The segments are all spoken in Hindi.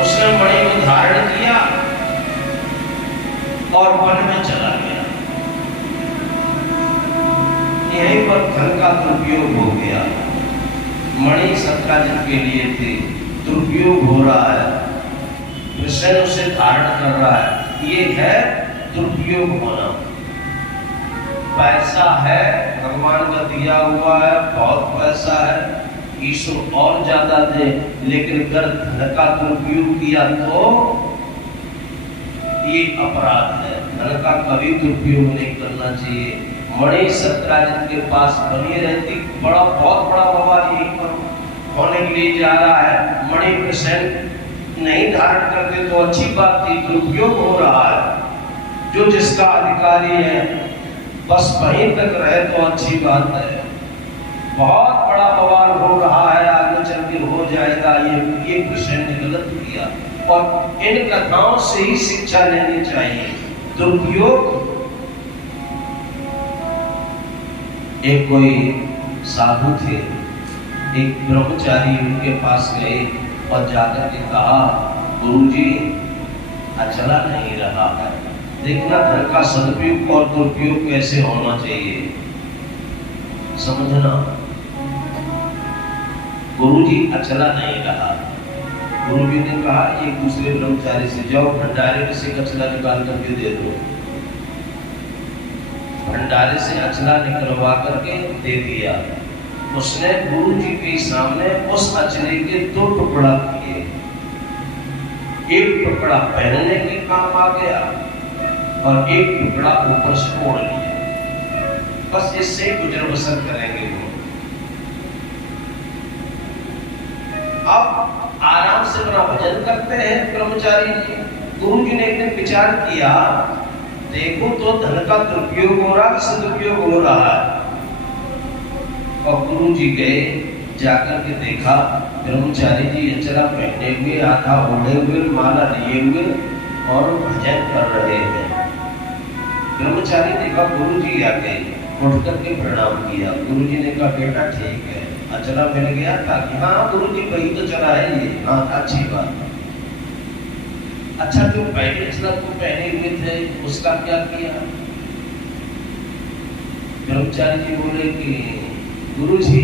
उसने मणि को धारण किया और वन में चला गया। यहीं पर धन का दुरुपयोग हो गया। मणि सत्याजित के लिए थे, दुरुपयोग हो रहा है, कृष्ण उसे धारण कर रहा है, ये है दुरुपयोग होना। पैसा है, भगवान का दिया हुआ है, बहुत पैसा है, ईश्वर और ज्यादा दे, लेकिन अगर धन का दुरुपयोग किया तो ये अपराध है। धन का कभी दुरुपयोग नहीं करना चाहिए। मणि सत्याजित के पास बनी रहती, बहुत बड़ा बवाल यहीं पर होने के लिए जा रहा है। मणि प्रसन्न नहीं धारण करते तो अच्छी बात थी, दुरुपयोग हो रहा है। जो जिसका अधिकारी है बस वहीं तक रहे तो अच्छी बात है। बहुत बड़ा बवाल हो रहा है, आगे चल के हो जाएगा। ये कृष्ण ने गलत किया और इन कथाओं से ही शिक्षा लेनी चाहिए। दुरुपयोग, एक कोई साधु थे, एक ब्रह्मचारी उनके पास गए और जाकर के कहा, गुरुजी अचला नहीं रहा है, देखना धन का सदुपयोग और दुरुपयोग कैसे होना चाहिए, समझना। गुरुजी अचला नहीं रहा। गुरुजी ने कहा एक दूसरे ब्रह्मचारी से, जाओ भंडारे में से अचला निकाल करके दे दो। भंडारे से अचला निकलवा करके दे दिया। उसने गुरुजी के सामने उस अचले के 2 टुकड़ा किए। एक टुकड़ा पहनने के काम आ गया और एक टुकड़ा ऊपर से ओढ़ लिया। बस इससे गुजर बसर करेंगे वो। अब आराम से अपना भजन करते हैं ब्रह्मचारी जी। गुरु जी ने एक दिन विचार किया, देखो तो धन का दुरुपयोग हो रहा है, सदुपयोग हो रहा है। और गुरु जी गए, जाकर के देखा ब्रह्मचारी जी अचला पहने हुए, आधा ओढ़े हुए, माला लिए हुए और भजन कर रहे हैं। ब्रह्मचारी देखा गुरु जी आ गए, उठ करके प्रणाम किया। गुरु जी ने कहा बेटा ठीक है, अचला मिल गया था कि हाँ गुरु जी वही तो चला है ये, हाँ अच्छी बात। अच्छा जो पहले अचला को पहने हुए थे उसका क्या किया? ब्रह्मचारी जी बोले कि गुरु जी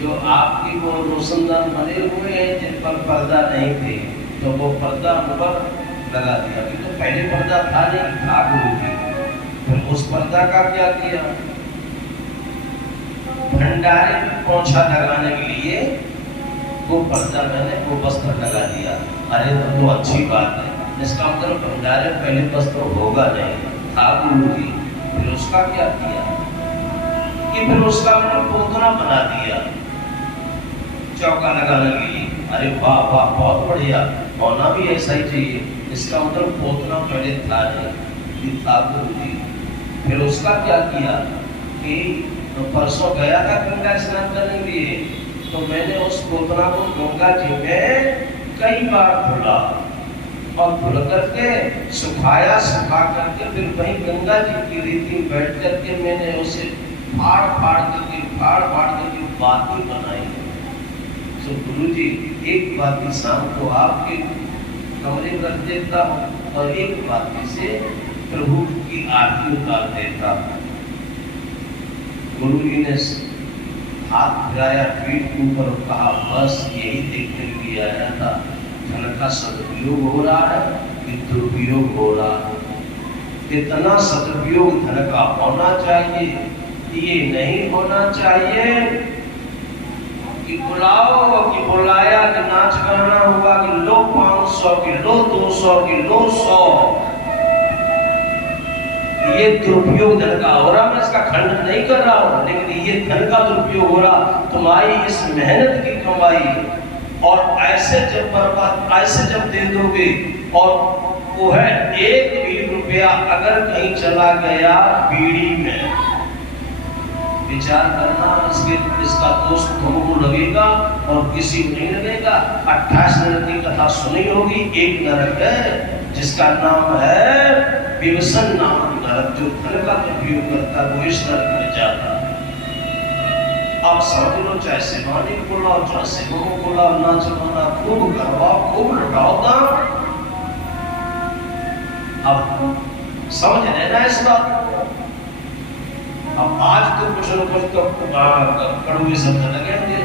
जो आपकी वो रोशनदान बने हुए हैं जिन पर पर्दा नहीं थे, तो वो पर्दा ऊपर लगा दिया। तो पहले पर्दा था नहीं, था गुरु जी, फिर उस पर्दा का क्या किया? भंडारे में पोंछा लगाने के लिए वो पर्दा मैंने वो वस्त्र लगा दिया। अरे तो अच्छी बात है, इसका मतलब भंडारे पहले वस्त्र होगा नहीं, था गुरु जी। फिर उसका क्या किया कि फिर उसका मैंने पोतना बना दिया चौका लगाने के लिए। अरे वाह वाह बहुत बढ़िया, होना भी ऐसा ही चाहिए। इसका मतलब पोतना पहले था नहीं, था गुरु जी। फिर उसका क्या किया कि तो परसों गया था गंगा स्नान करने के लिए, तो मैंने उस पोतना को गंगा जी में कई बार धुला और धुल करके सुखाया, सुखा करके फिर वहीं गंगा जी की रीति में बैठ करके मैंने उसे फाड़ फाड़ करके बाती बनाई। तो गुरु जी एक बाती शाम को आपके कमरे में रख देता हूँ और एक बाती से प्रभु की आरती उतार देता। गुरु जी ने हाथ फिराया पीठ ऊपर, कहा बस यही देखने के लिए आया था, धन का सदुपयोग हो रहा है कि दुरुपयोग हो रहा है। इतना सदुपयोग धन का होना चाहिए, ये नहीं होना चाहिए कि बुलाओ कि बुलाया कि नाच गाना हुआ कि लो 500 कि लो 200 कि लो 100। ये दुरुपयोग धन का हो रहा। मैं इसका खंडन नहीं कर रहा हूं, लेकिन ये धन का दुरुपयोग हो रहा। तुम्हारी इस मेहनत की कमाई और ऐसे जब बर्बाद, ऐसे जब दे दोगे और वो है 1 भी रुपया अगर कहीं चला गया बीड़ी में, विचार करना इसका दोष तुमको लगेगा और किसी को नहीं लगेगा। 28 नरक की कथा सुनी होगी। एक नरक है जिसका नाम है विवसन नामक नरक, जो धन का दुरुपयोग करता है वो इस नरक में जाता है। आप समझ लो, चाहे सिवानी को लाओ, चाहे सिमों को लाओ, नाच गाना खूब करवाओ, खूब लुटाओ दाम। अब समझ लेना इस बात को। अब आज तो कुछ न कुछ तो कड़वे शब्द लगेंगे।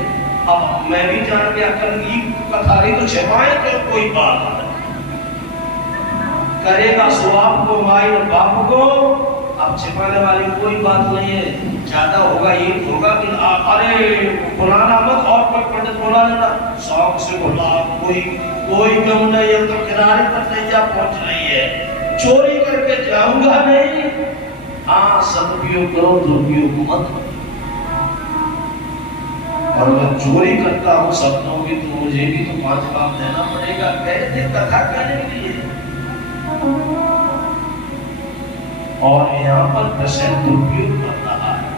अब मैं भी जान गया कल की कथारी तो छिपाए तो कोई बात नहीं करेगा, स्वाप को माई और बाप को। अब छिपाने वाली कोई बात नहीं है। ज्यादा होगा ये होगा कि अरे बुलाना मत, और कोई पंडित बुला लेना, शौक से बुला, कोई गम नहीं है, तो किनारे पर नैया पहुंच रही है, चोरी करके जाऊंगा नहीं। हाँ, सदुपयोग करो, दुरुपयोग मत। और मैं चोरी करता हूँ सपनों की, तो मुझे भी तो 5 लाख देना पड़ेगा। कहते कथा कहने के लिए। और यहाँ पर कृष्ण दुरुपयोग कर रहा है।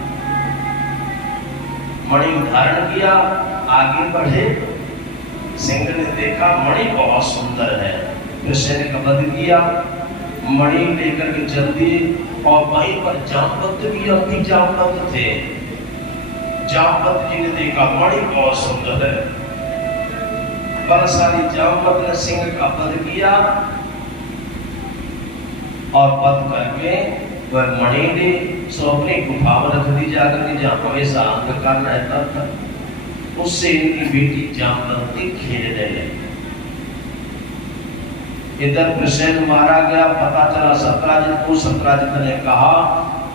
मणि धारण किया, आगे बढ़े। सिंह ने देखा मणि बहुत सुंदर है, कृष्ण ने कबध किया, मणि लेकर के चल दिए। और वहीं पर जामवंत भी अपनी जामवंत थे। जामवंत जी ने देखा मणि बहुत सुंदर है, बलशाली जामवंत ने सिंह का वध किया। और वध करके वह मणि ने सो अपनी गुफा में रख दी जाकर के, जहाँ हमेशा अंधकार रहता था। उससे इनकी बेटी जामवंती खेलने लगी। इधर कृष्ण मारा गया, पता चला सत्राजित को। सत्राजित ने कहा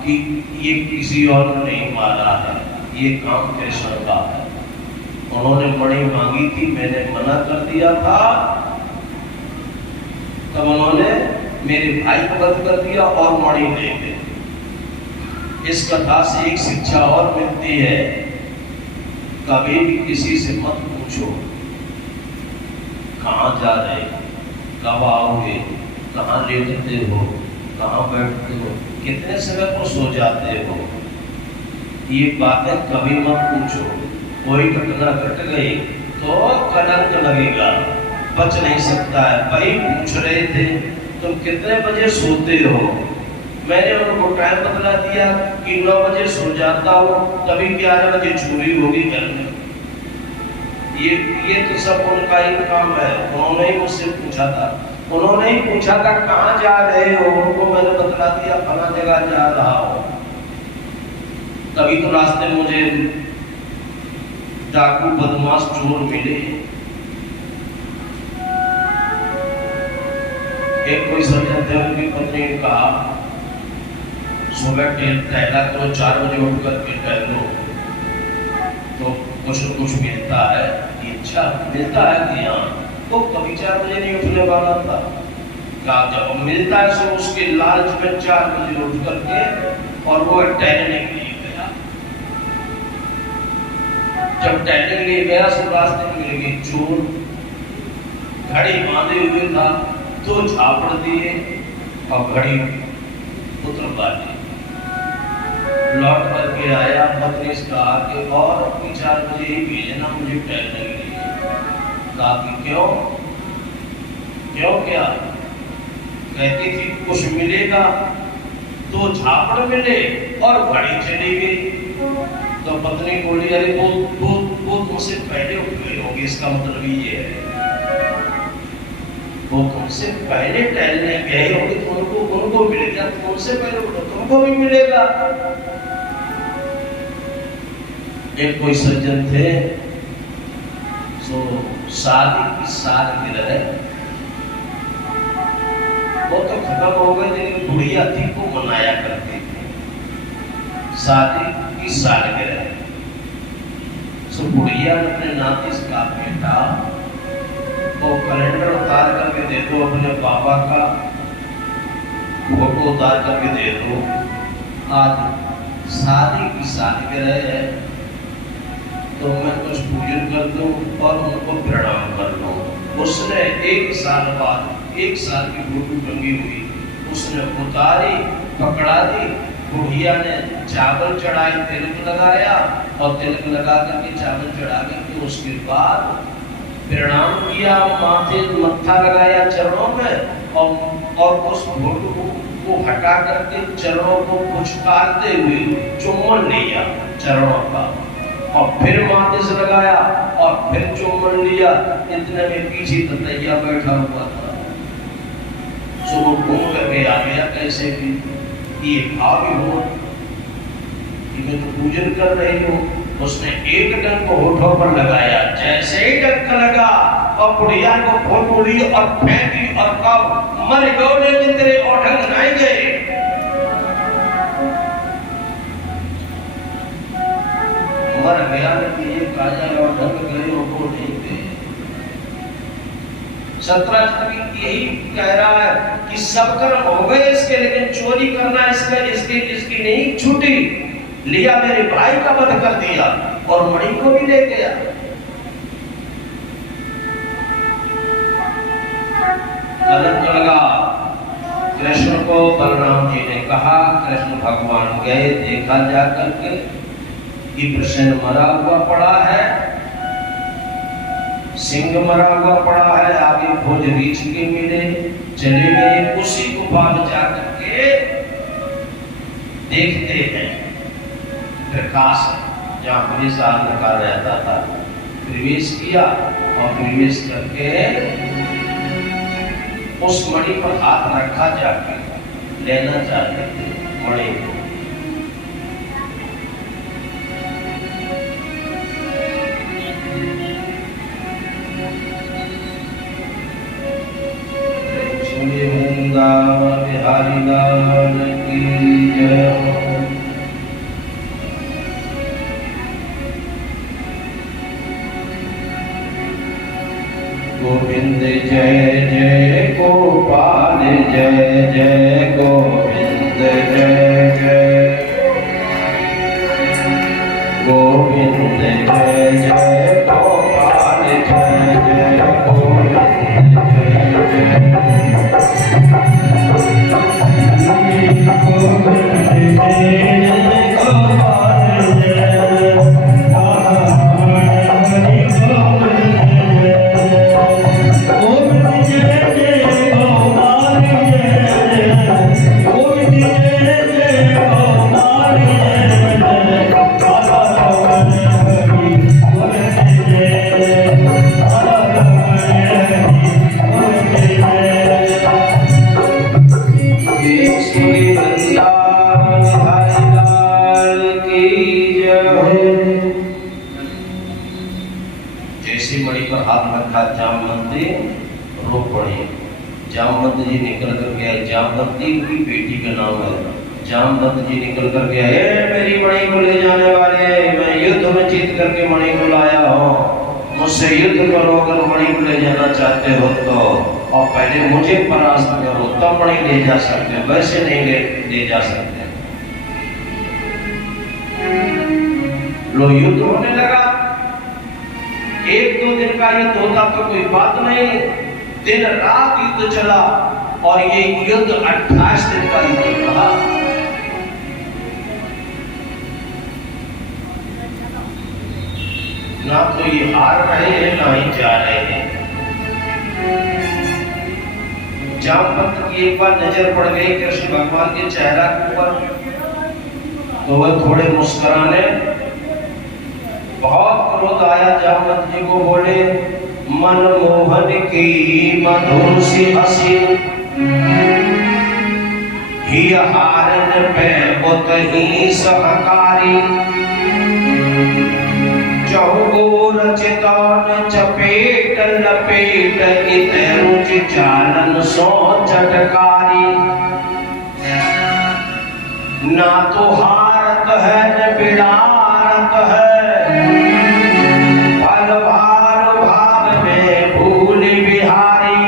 कि ये किसी और ने नहीं मारा है, ये काम कृष्ण का है। उन्होंने मणि मांगी थी, मैंने मना कर दिया था, तब उन्होंने मेरे भाई को वध कर दिया और मणि ले गए। इस कथा से एक शिक्षा और मिलती है, कभी भी किसी से मत पूछो कहाँ जा रहे, कब आओगे, कहाँ लेटते हो, कहाँ बैठते हो, कितने समय को सो जाते हो। ये बातें कभी मत पूछो। कोई घटना घट गई तो कलंक लगेगा, बच नहीं सकता है। भाई पूछ रहे थे तुम कितने बजे सोते हो, मैंने उनको टाइम बतला दिया कि 9 बजे सो जाता हूँ, तभी 11 बजे चोरी होगी घर में। ये तो सब उनका ही काम है। उन्होंने ही मुझसे पूछा था, उन्होंने ही पूछा था कहाँ जा रहे हो, उनको मैंने बतला दिया फला जगह जा रहा हूँ। तभी तो रास्ते में मुझे डाकू बदमाश चोर मिले। एक कोई सज्जन थे, उनकी पत्नी ने कहा सुबह टहला करो, 4 बजे उठ करके टहलो तो कुछ न कुछ मिलता है। इच्छा मिलता है कि हाँ, वो कभी 4 बजे नहीं उठने वाला था। कहा जब मिलता है तो उसके लालच में 4 बजे उठ करके और वो टहलने के लिए गया। जब टहलने के लिए गया तो रास्ते में मिल गई चोर, घड़ी बांधे हुए था, 2 झापड़ दिए और घड़ी पुत्र बांधी। लौट करके आया, पत्नी से कहा कि और 4 बजे ही भेजना मुझे टहलने के लिए। कहा कि क्यों क्या? कहती थी कुछ मिलेगा, 2 झापड़ मिले और घड़ी चली गई। तो पत्नी बोली अरे वो तुमसे पहले उठ गई होगी, इसका मतलब ये है वो तुमसे पहले टहलने गए होगी तो उनको मिलेगा, तुमसे पहले उठो तुमको भी मिलेगा। एक कोई सज्जन थे, सो शादी की सालगिरह वो तो खत्म हो गई, लेकिन बुढ़िया थी को मनाया करती थी शादी की सालगिरह। सो बुढ़िया ने अपने नाती से कहा बेटा तो कैलेंडर उतार करके दे दो, अपने बाबा का फोटो उतार करके दे दो, आज शादी की सालगिरह है तो मैं कुछ पूजन कर दूं और उनको प्रणाम कर दूं। उसने 1 साल बाद 1 साल की फोटो टंगी हुई उसने उतारी, पकड़ा दी। बुढ़िया ने चावल चढ़ाए, तिलक लगाया और तिलक लगा करके चावल चढ़ा करके उसके बाद प्रणाम किया, माथे मत्था लगाया चरणों में और उस फोटो को हटा करके चरणों को पुचकारते हुए चुम्बन लिया चरणों का। और फिर माचिस लगाया और फिर चुम्बन लिया। इतने में पीछे ततैया बैठा हुआ था, सो वो घूम करके आ गया कैसे भी, ये भावी हो, मैं तो पूजन कर रही हूँ। उसने एक डंक होठों पर लगाया, जैसे ही डंक लगा और बुढ़िया को फोटो ली और फेंकी और कब मर गो लेकिन तेरे ओठंग नहीं गए। मर गया लेकिन ये काजल और ढंग गए वो नहीं गए। शतरंज यही कह रहा है कि सब कर्म हो गए इसके, लेकिन चोरी करना इसकी नहीं छूटी। लिया मेरे भाई का वध कर दिया और मणि को भी ले गया। कलंक लगा कृष्ण को। बलराम जी ने कहा, कृष्ण भगवान गए, देखा जाकर के कि कृष्ण मरा हुआ पड़ा है, सिंह मरा हुआ पड़ा है, आगे भोज रीछ के मिले, चले गए। उसी गुफा में जाकर के देखते हैं प्रकाश जहाँ हमेशा अंधकार रहता था, प्रवेश किया और प्रवेश करके उस मणि पर हाथ रखा, जाके लेना चाहते थे मणि को। बिहारी लाल की जय। गोविंद जय जय गोपाल जय जय गोविंद जय जय गोविंद जय जय गोपाल जय जय गोविंद जय जामवंत जी निकल कर गया। जामवंती की बेटी का नाम है। जामवंत जी निकल कर गया, मेरी मणि को ले जाने वाले, मैं युद्ध में जीत करके मणि को लाया हूँ, मुझसे युद्ध करो अगर मणि को ले जाना चाहते हो तो, और पहले मुझे परास्त करो तब मणि ले जा सकते हो, वैसे नहीं ले जा सकते। लो युद्ध होने लगा। एक दो दिन का युद्ध होता तो कोई बात नहीं, दिन रात युद्ध चला और ये युद्ध 28 दिन का युद्ध रहा। ना तो ये हार रहे हैं ना ही जा रहे हैं। जामवंत की एक बार नजर पड़ गई कृष्ण भगवान के चेहरा के ऊपर, तो वह थोड़े मुस्कुराने, बहुत क्रोध आया जामवंत जी को, बोले मनमोहन की मधुर सी हंसी, ही हारन पे उतही सहकारी, चौगोर चितान चपेट लपेट इत रुचि चालन सो चटकारी, ना तो हारत है न बिड़ारत है, फल भार भाग में भूल बिहारी,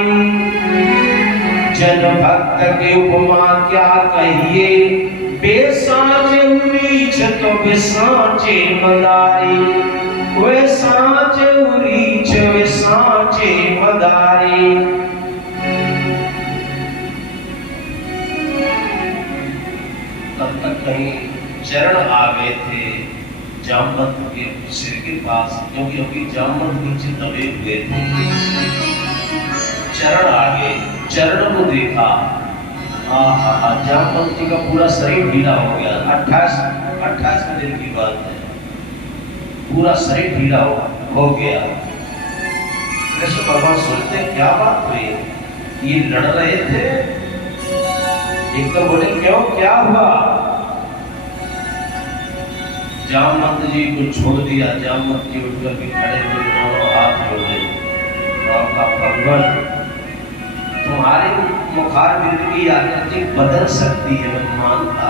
जन भक्त की उपमा क्या कहिए, बेसाचे उरीछ तो बेसाचे मदारी, वे साचे उरीछ वे साचे मदारी। तब तक कहीं चरण आ गए थे जामवंत के सिर के पास, क्योंकि अभी जामवंत नीचे दबे हुए थे। चरण आ गए, चरण को देखा, जामवंत जी का पूरा शरीर ढीला हो गया। 28वें दिन की बात है। पूरा शरीर ढीला हो गया। कृष्ण भगवान सोचते क्या बात हुई, ये लड़ रहे थे, एक तो बोले क्यों क्या हुआ। जामवंत जी को छोड़ दिया। जामवंत जी उठ करके खड़े हुए, दोनों हाथ जोड़े और कहा भगवान तुम्हारे मुखारबिंद की आकृति बदल सकती है, मैं मानता,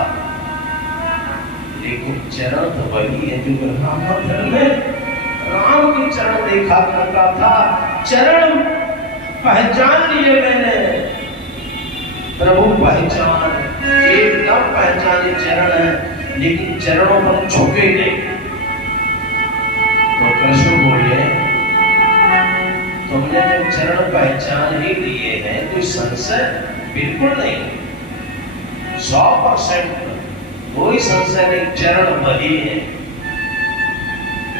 लेकिन चरण तो वही है जो राम में राम के चरण देखा करता था। चरण पहचान लिए मैंने, प्रभु पहचान एकदम पहचाने चरण है, लेकिन चरणों पर झुके नहीं। तो कृष्ण बोले तुमने जब चरण पहचान ही लिए हैं, कोई संशय बिल्कुल नहीं, 100% कोई संशय नहीं, चरण वही है।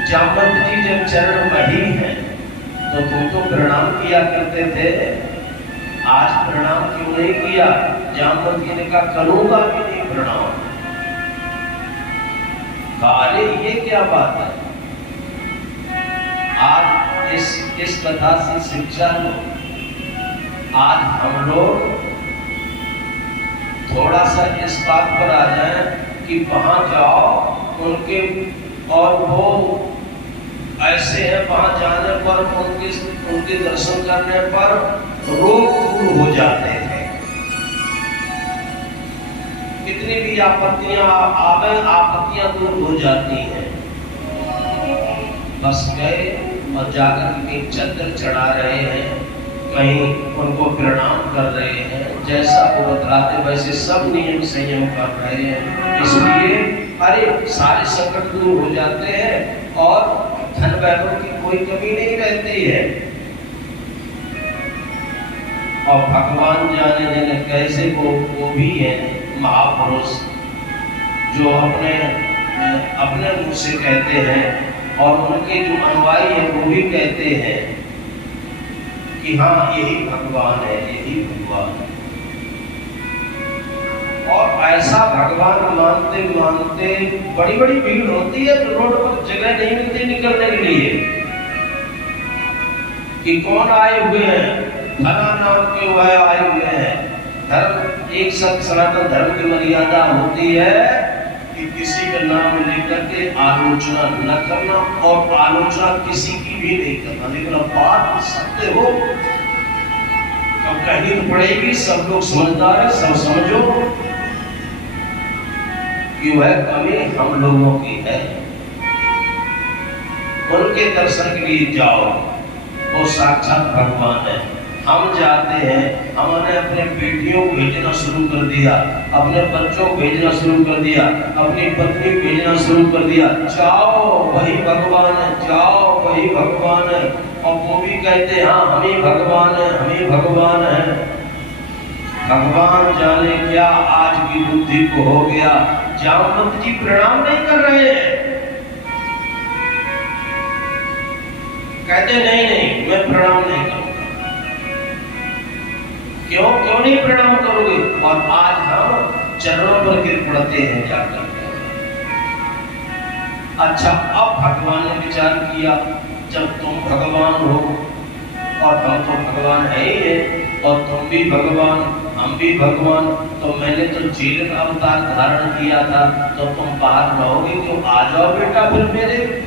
जामवंत जी जब चरण वही है तो तुम तो प्रणाम किया करते थे, आज प्रणाम क्यों नहीं किया। जामवंत जी ने कहा करूंगा भी नहीं प्रणाम। अरे ये क्या बात है। आज इस कथा से शिक्षा लो। आज हम लोग थोड़ा सा इस बात पर आ जाए कि वहां जाओ उनके, और वो ऐसे है वहां जाने पर उनके दर्शन करने पर रोग दूर हो जाते हैं। कितनी भी आपत्तियां आवे, आपत्तियां दूर हो जाती हैं। बस गए और जाकर के चद्दर चढ़ा रहे हैं, कहीं उनको प्रणाम कर रहे हैं, जैसा वो बतलाते वैसे सब नियम संयम कर रहे हैं। इसलिए अरे सारे संकट दूर हो जाते हैं और धन वैभव की कोई कमी नहीं रहती है। और भगवान जाने जाने कैसे वो भी है महापुरुष जो अपने मुख से कहते हैं और उनके जो अनुयायी है वो भी कहते हैं कि हाँ यही भगवान है, यही भगवान है। और ऐसा भगवान मानते मानते बड़ी बड़ी भीड़ होती है, तो रोड पर जगह नहीं मिलती निकलने के लिए कि कौन आए हुए हैं, फला नाम के वह आए हुए हैं। धर्म एक सब सनातन धर्म की मर्यादा होती है कि किसी का नाम लेकर के आलोचना न करना और आलोचना किसी की भी नहीं करना। लेकिन अब बात सत्य हो अब कहीं तो पड़ेगी, सब लोग समझदार है, सब समझो कि वह कमी हम लोगों की है। उनके दर्शन के लिए जाओ, वो साक्षात भगवान है। हम जाते हैं, हमने अपने बेटियों को भेजना शुरू कर दिया, अपने बच्चों को भेजना शुरू कर दिया, अपनी पत्नी को भेजना शुरू कर दिया, जाओ वही भगवान है, जाओ वही भगवान है। और वो भी कहते हैं हाँ हम ही भगवान है, हम ही भगवान है। भगवान जाने क्या आज की बुद्धि को हो गया। जामवंत जी प्रणाम नहीं कर रहे हैं, कहते नहीं नहीं मैं प्रणाम नहीं करूंगा। क्यों नहीं प्रणाम करोगे। और आज हम चरणों पर गिर पड़ते हैं जाकर। अच्छा अब भगवान ने विचार किया जब तुम भगवान हो और हम तो भगवान है ही है और तुम भी भगवान हम भी भगवान, तो मैंने तो जेल का अवतार धारण किया था, तो तुम बाहर रहोगे क्यों। आ जाओ बेटा फिर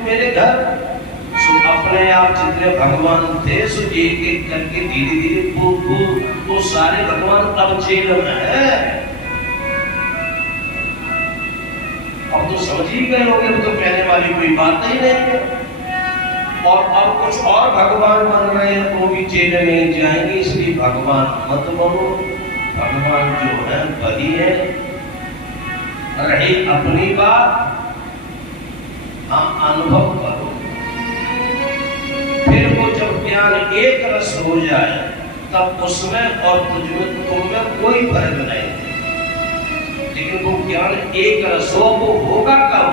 मेरे घर। अपने आप जितने भगवान थे सो एक एक करके धीरे धीरे वो सारे भगवान अब जेल में है। अब तो समझ ही गए होंगे, तो कहने वाली कोई बात ही नहीं है। और अब कुछ और भगवान बन रहे हैं, वो भी जेल में जाएंगे। इसलिए भगवान मत बनो, भगवान जो है वही है। रही अपनी बात, हाँ अनुभव करो। फिर वो जब ज्ञान एक रस हो जाए तब उसमें और तुममें कोई फर्क नहीं। लेकिन वो ज्ञान एक रस हो, वो होगा कब।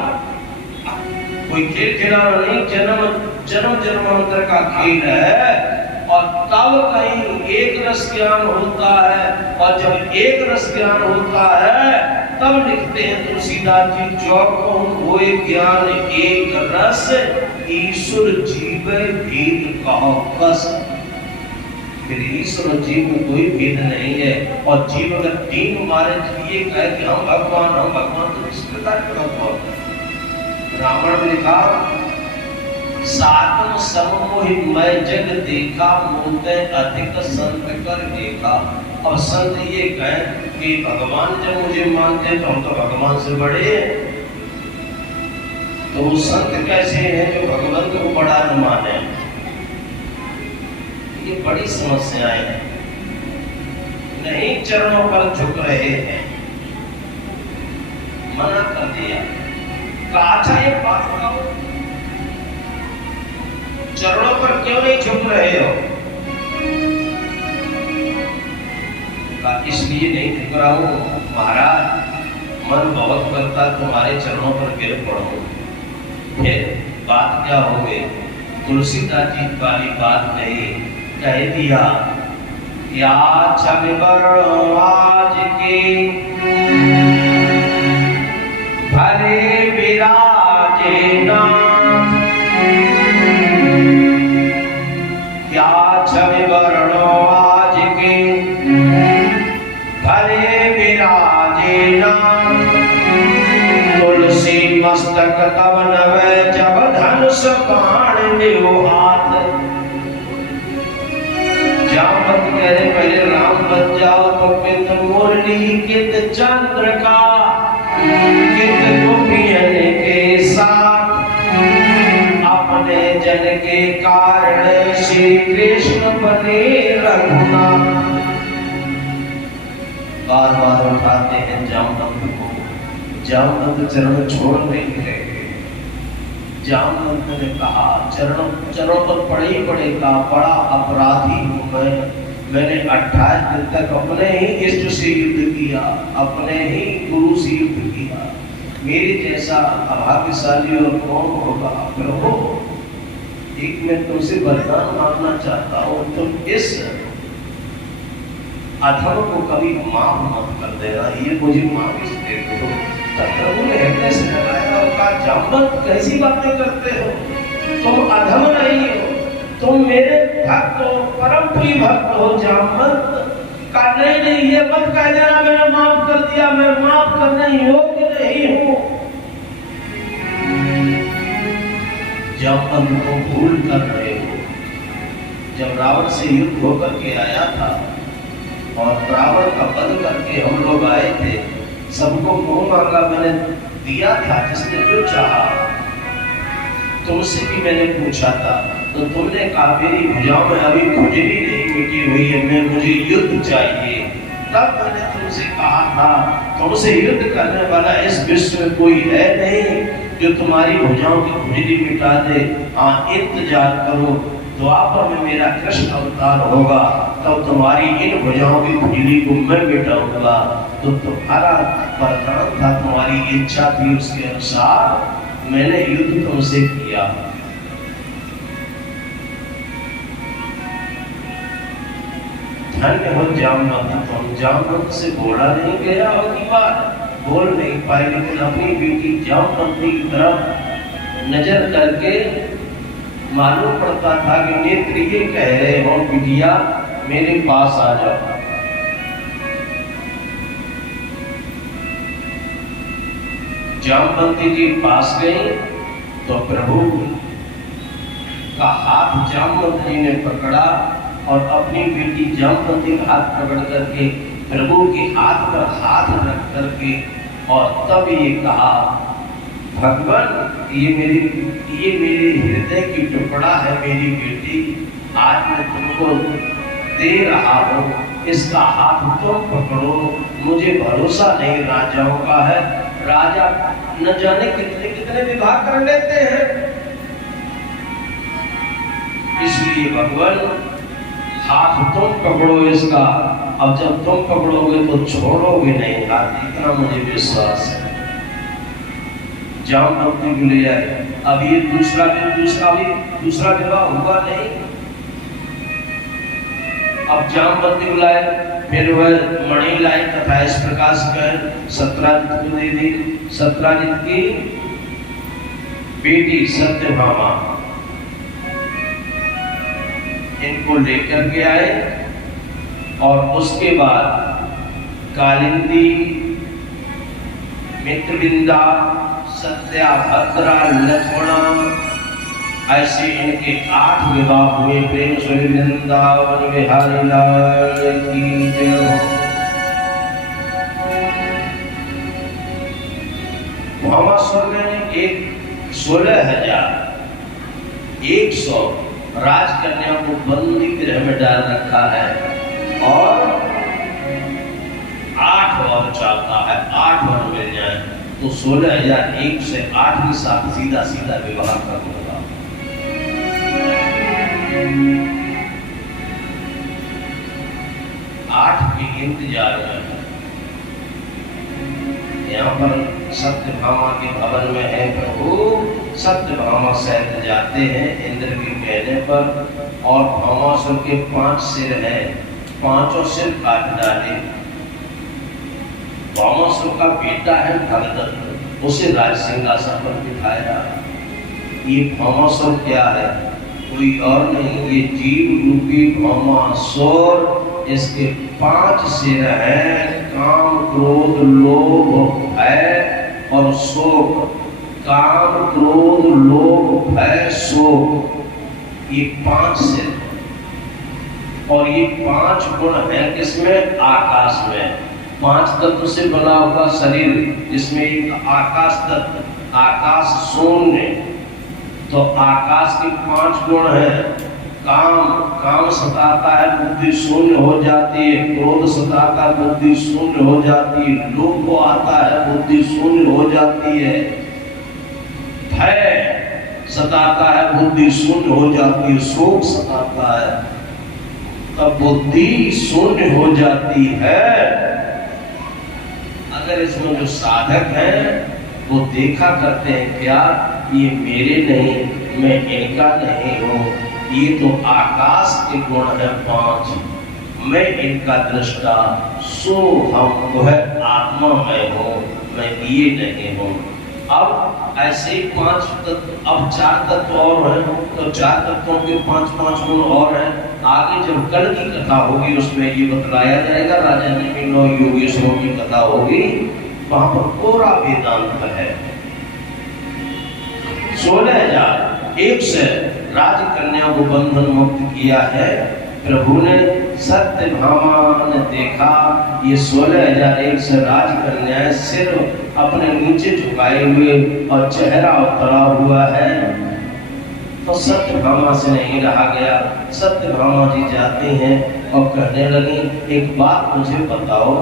कोई खेल खिलाना नहीं, जन्म जन्मांतर का खेल है। और तब कहीं एक रस ज्ञान होता है, और जब एक रस ज्ञान होता है तब लिखते हैं तुलसीदास जी, जो वो ज्ञान एक रस ईश्वर जीव भेद कहो कस। फिर ईश्वर और जीव में कोई भेद नहीं है। और जीव अगर तीन मारे ये कहे कि हम भगवान तो किस प्रकार का भगवान। रावण ने लिखा सातम सममोहि मैं जग देखा मोते अधिक संत कर देखा। अब संत ये कहें कि भगवान जब मुझे मानते तो हम तो भगवान से बड़े हैं, तो वो संत कैसे हैं जो भगवान को बड़ा न माने। ये बड़ी समस्याएं हैं। नहीं चरणों पर झुक रहे हैं, मना कर दिया। कहा ये बात बताओ, चरणों पर क्यों नहीं झुक रहे हो? इसलिए नहीं झुक रहा हूं महाराज, मन बहुत करता तुम्हारे चरणों पर गिर पड़ो। फिर बात क्या हो गई? तुलसीदास जी वाली बात नहीं, कह दिया या छविवरण आज के भले विराजे नाथ। क्या छविवरण आज के भले विराजे नाथ। तुलसी मस्तक तब नवे जब धनुष बाण लियो हाथ। जामवंत कह रहे पहले राम बन जाओ तो पिंड मुरली कित चंद्र का कित गोपियन के साथ। अपने जन के कारण श्री कृष्ण बने रघुनाथ। बार बार उठाते हैं जामवंत को, जामवंत चरण छोड़ नहीं रहे। जामवंत ने कहा चरणों पर पड़े ही पड़ेगा, बड़ा अपराधी हूं मैंने 28 दिन तक अपने ही इष्ट से युद्ध किया, अपने ही गुरु से युद्ध किया। मेरे जैसा अभाग्यशाली और कौन होगा? प्रभु एक मैं तुमसे वरदान मांगना चाहता हूं, तुम इस अधर्म को कभी माफ मत कर देना, ये मुझे माफ इसलिए दो। प्रभु ने हृदय से लगाया और कहा जामवंत कैसी बातें करते हो, तुम अधम नहीं हो, तुम मेरे भक्त हो, परम प्रिय भक्त हो। जामवंत का नहीं ये मत कह देना मैंने माफ कर दिया, मैं माफ करने योग्य नहीं हूं। जामवंत को भूल कर रहे हो। जब रावण से युद्ध होकर के आया था और रावण का वध करके हम लोग आए थे, सबको मुंह मांगा मैंने दिया था, जिसने जो चाहा। तुमसे भी मैंने पूछा था तो तुमने कहा मेरी भुजाओं में अभी खुजली नहीं मिटी हुई है, मैं मुझे युद्ध चाहिए। तब मैंने तुमसे कहा था तुमसे युद्ध करने वाला इस विश्व में कोई है नहीं जो तुम्हारी भुजाओं की खुजली मिटा दे। हाँ इंतजार करो, द्वापर में मेरा कृष्ण अवतार होगा, तब तुम्हारी इन भुजाओं की खुजली को मैं मिटाऊंगा। तो तुम्हारा वरदान था, तुम्हारी इच्छा थी, उसके अनुसार मैंने युद्ध तुमसे किया। धन्य हो जामवंत, तुम जामवंत से बोला नहीं गया और बोल नहीं पाए, लेकिन अपनी बेटी जामवंती की तरफ नजर करके मालूम पड़ता था कि नेत्र ये कह रहे हो बिटिया मेरे पास आ जाओ। जामवंती जी पास गई तो प्रभु का हाथ जामवंत जी ने पकड़ा और अपनी बेटी जामवंती का हाथ पकड़ करके प्रभु के हाथ पर हाथ रख करके और तब ये कहा भगवान ये मेरे हृदय की टुकड़ा है मेरी बेटी, आज मैं तुमको दे रहा हूँ, इसका हाथ तुम पकड़ो। मुझे भरोसा नहीं राजाओं का है, राजा न जाने कितने कितने विवाह कर लेते हैं, इसलिए भगवान हाथ तुम पकड़ो इसका। अब जब तुम पकड़ोगे तो छोड़ोगे नहीं हाथ, इतना मुझे विश्वास है। जामवंती को ले आए। अब ये दूसरा विवाह हुआ नहीं। अब जामवंती को लाए, फिर वह मणि लाए तथा इस प्रकार से सत्राजित को दे दी। सत्राजित की बेटी सत्यभामा इनको लेकर के आए और उसके बाद कालिंदी, मित्रविंदा, सत्या, भद्रा, लक्ष्मणा, ऐसे इनके 8 विवाह हुए। प्रेम से वृंदावन बिहारी लाल की जय हो। भामासुर ने 16,100 राजकन्या को बंदी गृह में डाल रखा है और 8 और चाहता है 8 और मिल जाए तो 16,001 से 8 के साथ सीधा सीधा विवाह कर दूंगा। 8 के इंतजार में यहाँ पर सत्यभामा के भवन में है प्रभु। सत्यभामा सहित जाते हैं इंद्र के कहने पर और भामासुर के 5 सिर हैं, 5 सिर काट डाले। भामासुर का बेटा है भगदत्त, उसे राज सिंहासन पर बिठाया। ये भामासुर क्या है? कोई और नहीं, ये जीव रूपी भामासुर। इसके 5 सिर हैं, काम, क्रोध, लोभ, भय और शोक। काम, क्रोध, लोभ, भय, शोक, ये 5 सिर। और ये 5 गुण हैं किसमें? आकाश में। 5 तत्व से बना हुआ शरीर, जिसमें एक आकाश तत्व, आकाश शून्य। तो आकाश के 5 गुण हैं। काम सताता है, बुद्धि शून्य हो जाती है। क्रोध सताता है, बुद्धि शून्य हो जाती है। लोभ आता है, बुद्धि शून्य हो जाती है। भय सताता है, बुद्धि शून्य हो जाती है। शोक सताता है, तब बुद्धि शून्य हो जाती है। अगर इसमें जो साधक हैं वो देखा करते हैं क्या ये मेरे नहीं, मैं इनका नहीं हूँ, ये तो आकाश के गुण है 5, मैं इनका दृष्टा, सो हम वह आत्मा में हूँ, मैं ये नहीं हूँ। अब ऐसे ही 5 तत्व, अब 4 तत्व और हैं, तो 4 तत्वों के 5 गुण और हैं। आगे जब कल की कथा होगी उसमें ये बतलाया जाएगा। राजा ने 9 योगेश्वरों की कथा होगी, वहां पर पूरा वेदांत है। 16,001 से राजकन्या को बंधन मुक्त किया है प्रभु ने। सत्यभामा ने देखा ये 16,001 से राजकन्याएं सिर अपने नीचे झुकाए हुए और चेहरा उतरा हुआ है, तो सत्यभामा से नहीं रहा गया। सत्यभामा जी जाते हैं और कहने लगी, एक बात मुझे बताओ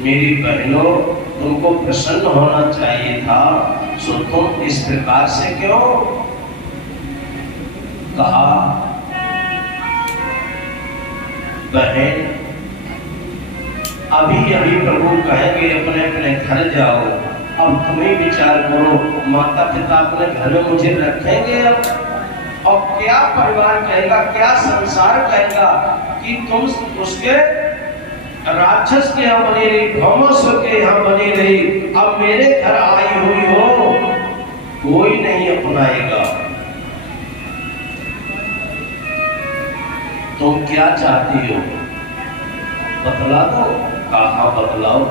मेरी बहनों, तुमको प्रसन्न होना चाहिए था, सो तुम इस प्रकार से क्यों? कहा, बहन अभी अभी प्रभु कहेंगे अपने अपने घर जाओ, अब तुम्हें विचार करो, माता पिता अपने घर में मुझे रखेंगे अब? और क्या परिवार कहेगा, क्या संसार कहेगा कि तुम उसके राक्षस के यहाँ बनी रही, भामासुर के यहाँ बनी रही, अब मेरे घर आई हुई हो, कोई नहीं अपनाएगा। तुम क्या चाहती हो बतला दो। कहा बतलाओ,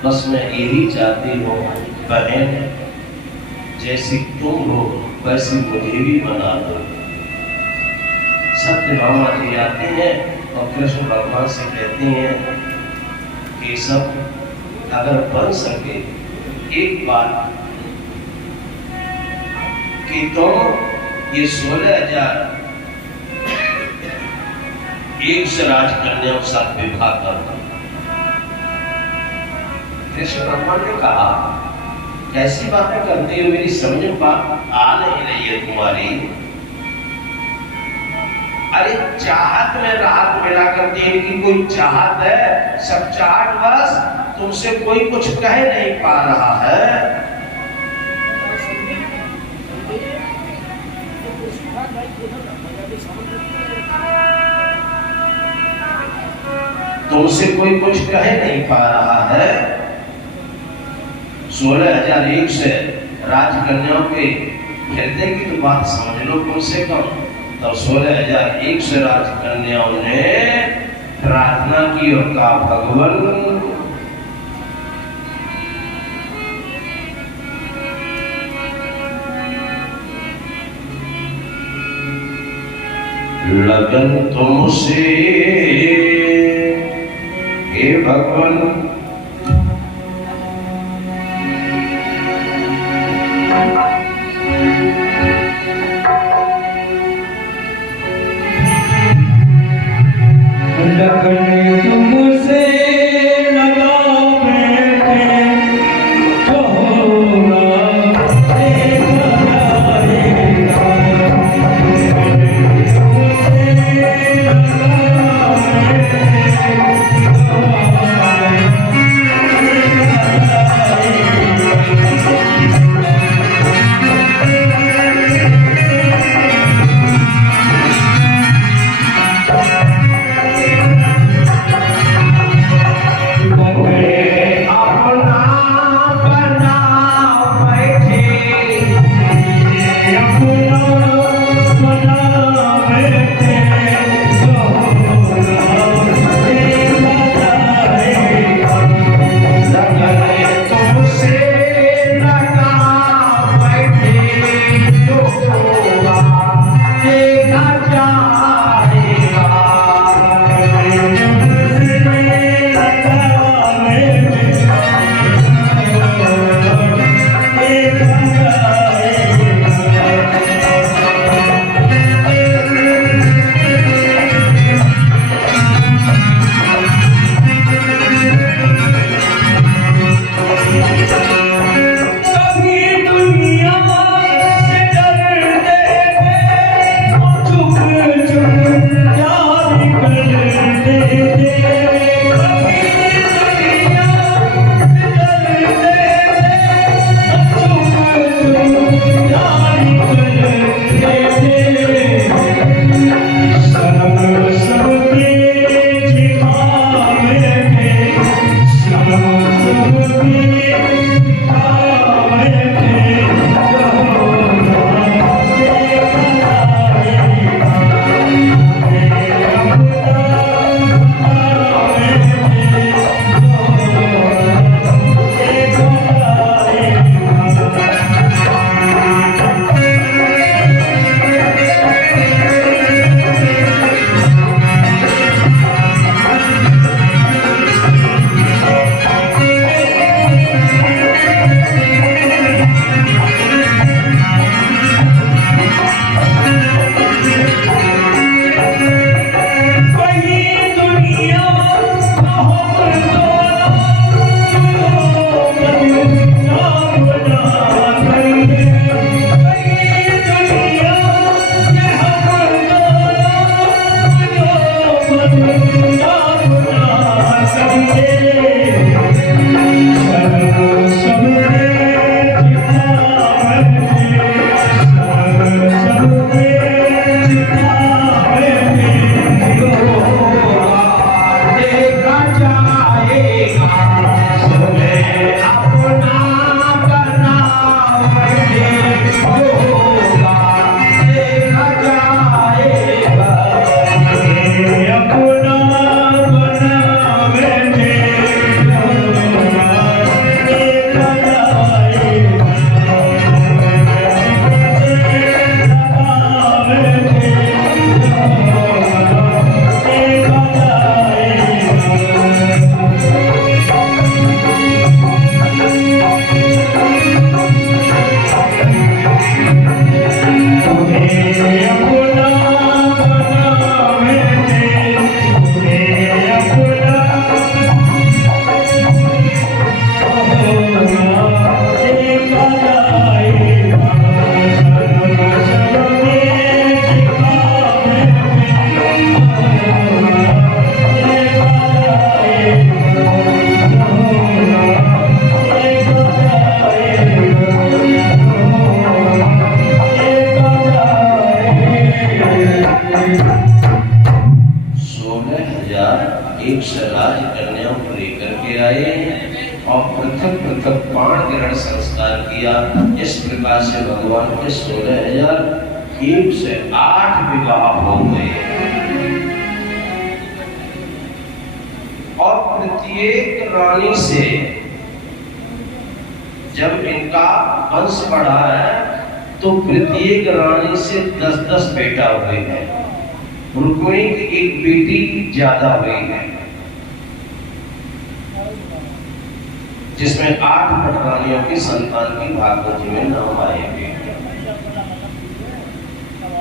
बस मैं यही चाहती हूँ बहन, जैसी तुम हो वैसी मुझे भी बना दो। सत्यभामा जी आते हैं और कृष्ण भगवान से कहते हैं कि सब अगर बन सके एक बात कि तुम ये 16,001 से राजकन्याओं के साथ विवाह कर दो। कृष्ण भगवान ने कहा, कैसी बातें करती हो, मेरी समझ में बात आ नहीं रही है तुम्हारी। अरे चाहत में राहत मिला करती है कि कोई चाहत है, सब चाहत बस तुमसे कोई कुछ कह नहीं पा रहा है। तुमसे कोई कुछ कह नहीं पा रहा है। 16,001 से राजकन्याओं के हृदय की तो बात समझ लो कम से कम। तब 16,001 से राजकन्याओं ने प्रार्थना की और कहा, भगवान लगन तुमसे, हे भगवान बाण ग्रहण संस्कार किया। इस प्रकार से भगवान के 16,000 1 से 8 विवाह हो गए और प्रत्येक रानी से जब इनका वंश बढ़ा है तो प्रत्येक रानी से 10-10 बेटा हुए हैं। रुक्मिणी की एक बेटी ज्यादा हुई है जिसमें 8 पटरानियों की संतान की भागवत में नाम आएंगे।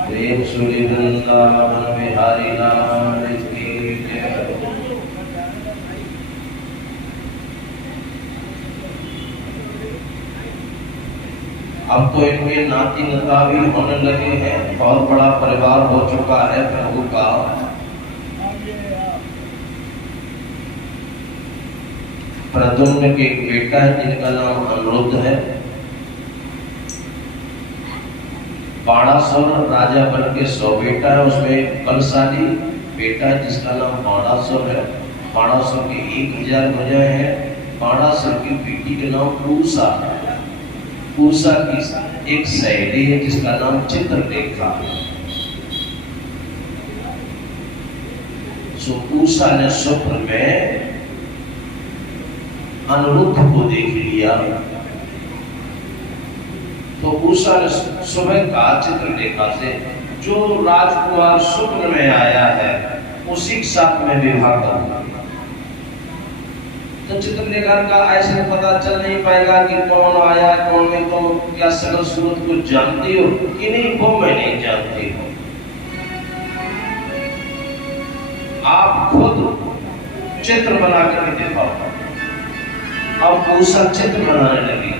प्रेम सूर्य वृंदावन बिहारी लाल की जय। अब तो इनके नाती नता भी होने लगे हैं, बहुत बड़ा परिवार हो चुका है प्रभु का। प्रद्युम्न के एक बेटा है जिनका नाम अनिरुद्ध है। बाणासुर राजा बन के 100 बेटा है, उसमें बलशाली बेटा है जिसका नाम बाणासुर है। बाणासुर के 1000 भुजाएं हैं। बाणासुर की बेटी के नाम उषा है। उषा की एक सहेली है जिसका नाम चित्रलेखा है। उषा ने स्वप्न में अनिरुद्ध को देख लिया तो उषा ने सुबह कहा चित्रलेखा से, जो राजकुमार स्वप्न में आया है उसी के साथ में विवाह करूंगा। तो चित्रलेखा का ऐसे पता चल नहीं पाएगा कि कौन आया कौन नहीं। तो क्या सकल सूरत को जानती हो कि नहीं? वो मैं नहीं जानती हूँ। आप खुद चित्र बना कर दिखाओ। अब उषा चित्र बनाने लगी।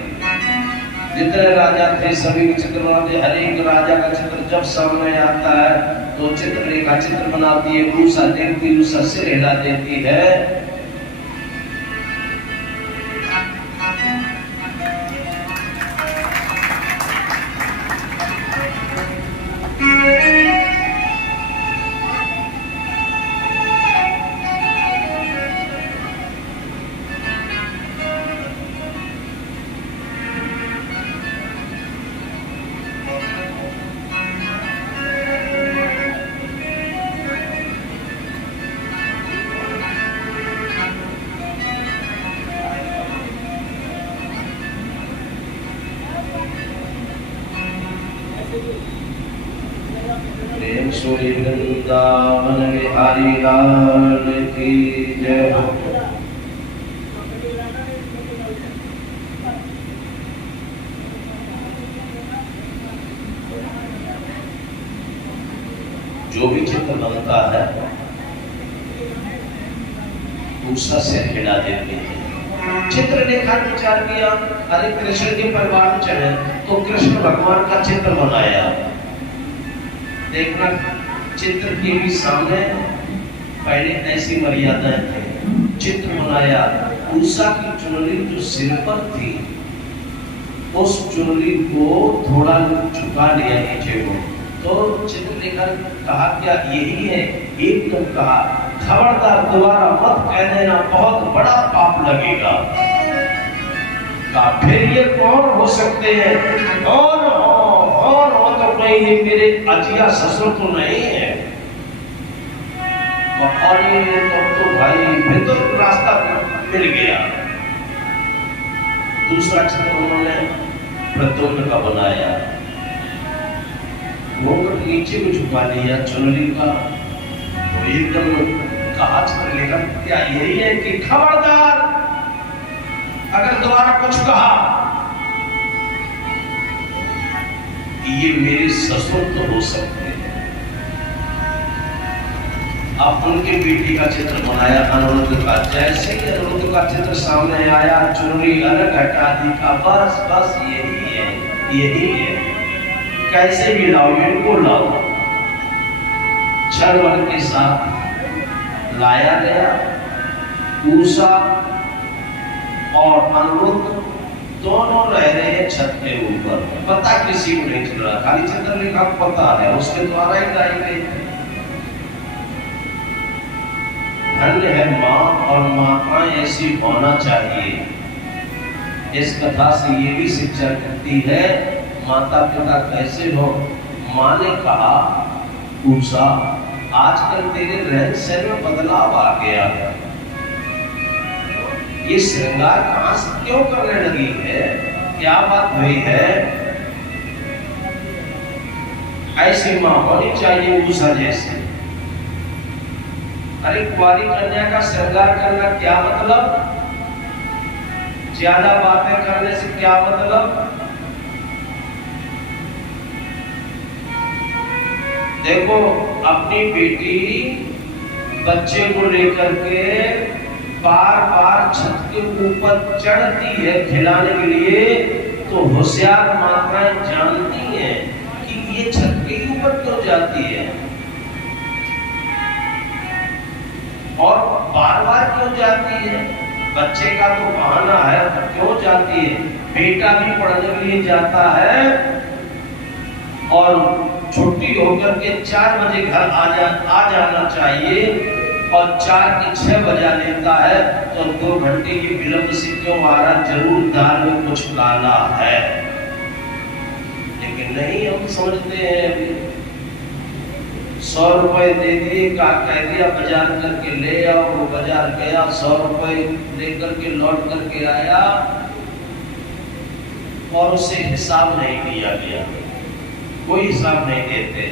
जितने राजा थे सभी के चित्र बनाते। हर एक राजा का चित्र जब सामने आता है तो चित्रलेखा चित्र बनाती है। उषा देखती, उषा सिर हिला देती है। प्रेम सूर्य वृंदावन बिहारी लाल की जय। जो भी चित्र बनता है उषा से हिला देते हैं। चित्रलेखा ने विचार किया, अरे कृष्ण के परिवार में चले तो कृष्ण भगवान का चित्र बनाया। देखना चित्र के भी सामने पहले ऐसी मर्यादाएं थी। चित्र बनाया, उषा की चुनरी जो सिर पर थी उस चुनरी को थोड़ा झुका लिया नीचे को। तो चित्रलेखा कहा क्या यही है? एकदम कहा, खबरदार दोबारा मत कह देना, बहुत बड़ा पाप लगेगा। फिर ये कौन हो सकते हैं? कौन हो तो कोई नहीं, मेरे अजिया ससुर तो नहीं है। और ये तो भाई फिर तो रास्ता मिल गया। दूसरा चित्र उन्होंने प्रद्युम्न का बनाया। घूंघट नीचे को झुका लिया चुनरी का। तो एकदम कहा चित्रलेखा क्या यही है कि खबरदार अगर दोबारा कुछ कहा ये मेरे ससुर तो हो सकते हैं। अब उनके बेटी का चित्र बनाया अनिरुद्ध का। जैसे ही अनिरुद्ध का चित्र सामने आया चुनरी अलग हटा दी। का बस बस यही है, यही है। कैसे भी लाओ इनको लाओ। छल बल के साथ लाया गया। उषा और अनिरुद्ध दोनों रह रहे हैं छत के ऊपर। पता किसी को नहीं चल रहा, खाली चित्रलेखा को पता है, उसके द्वारा ही गाई गई। धन्य है माँ और माताएं ऐसी होना चाहिए। इस कथा से ये भी शिक्षा करती है माता पिता कैसे हो, माँ ने कहा, उषा आजकल तेरे रहन सहन में बदलाव आ गया है, ये श्रृंगार कहां से क्यों करने लगी है, क्या बात हुई है? ऐसी माँ होनी चाहिए उषा जैसी। अरे कुंवारी कन्या का श्रृंगार करना क्या मतलब? ज्यादा बातें करने से क्या मतलब? देखो, अपनी बेटी बच्चे को लेकर के बार बार छत के ऊपर चढ़ती है खिलाने के लिए, तो होशियार माताएं जानती हैं कि ये छत के ऊपर क्यों जाती है और बार बार क्यों जाती है। बच्चे का तो बहाना है, क्यों जाती है। बेटा भी पढ़ने के लिए जाता है और छुट्टी होकर के 4 बजे घर आ जाना चाहिए और 4 के 6 बजा लेता है, तो 2 घंटे की विलंब से क्यों आ रहा? जरूर दाल में कुछ काला है। लेकिन नहीं, हम समझते हैं 100 रुपए दे दिए, का कह दिया बाजार करके ले आओ, वो बाजार गया, 100 रुपए लेकर के लौट करके आया और उसे हिसाब नहीं दिया गया। कोई हिसाब नहीं देते।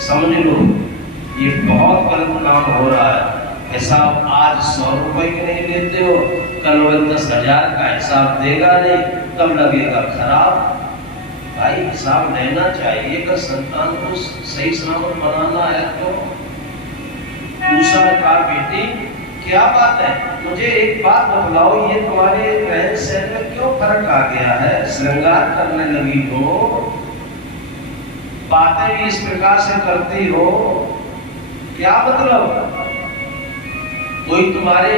समझ लो, ये बहुत गलत काम हो रहा है। हिसाब आज 100 रुपए के नहीं देते हो, कल वो 10,000 का हिसाब देगा नहीं, तब लगेगा खराब। भाई हिसाब लेना चाहिए। अगर संतान को सही सलामत बनाना है तो। उषा ने कहा, बेटी क्या बात है, मुझे एक बात बतलाओ, ये तुम्हारे रहन सहन में क्यों फर्क आ गया है? श्रृंगार करने लगी हो, बातें भी इस प्रकार से करती हो, क्या मतलब? कोई तुम्हारे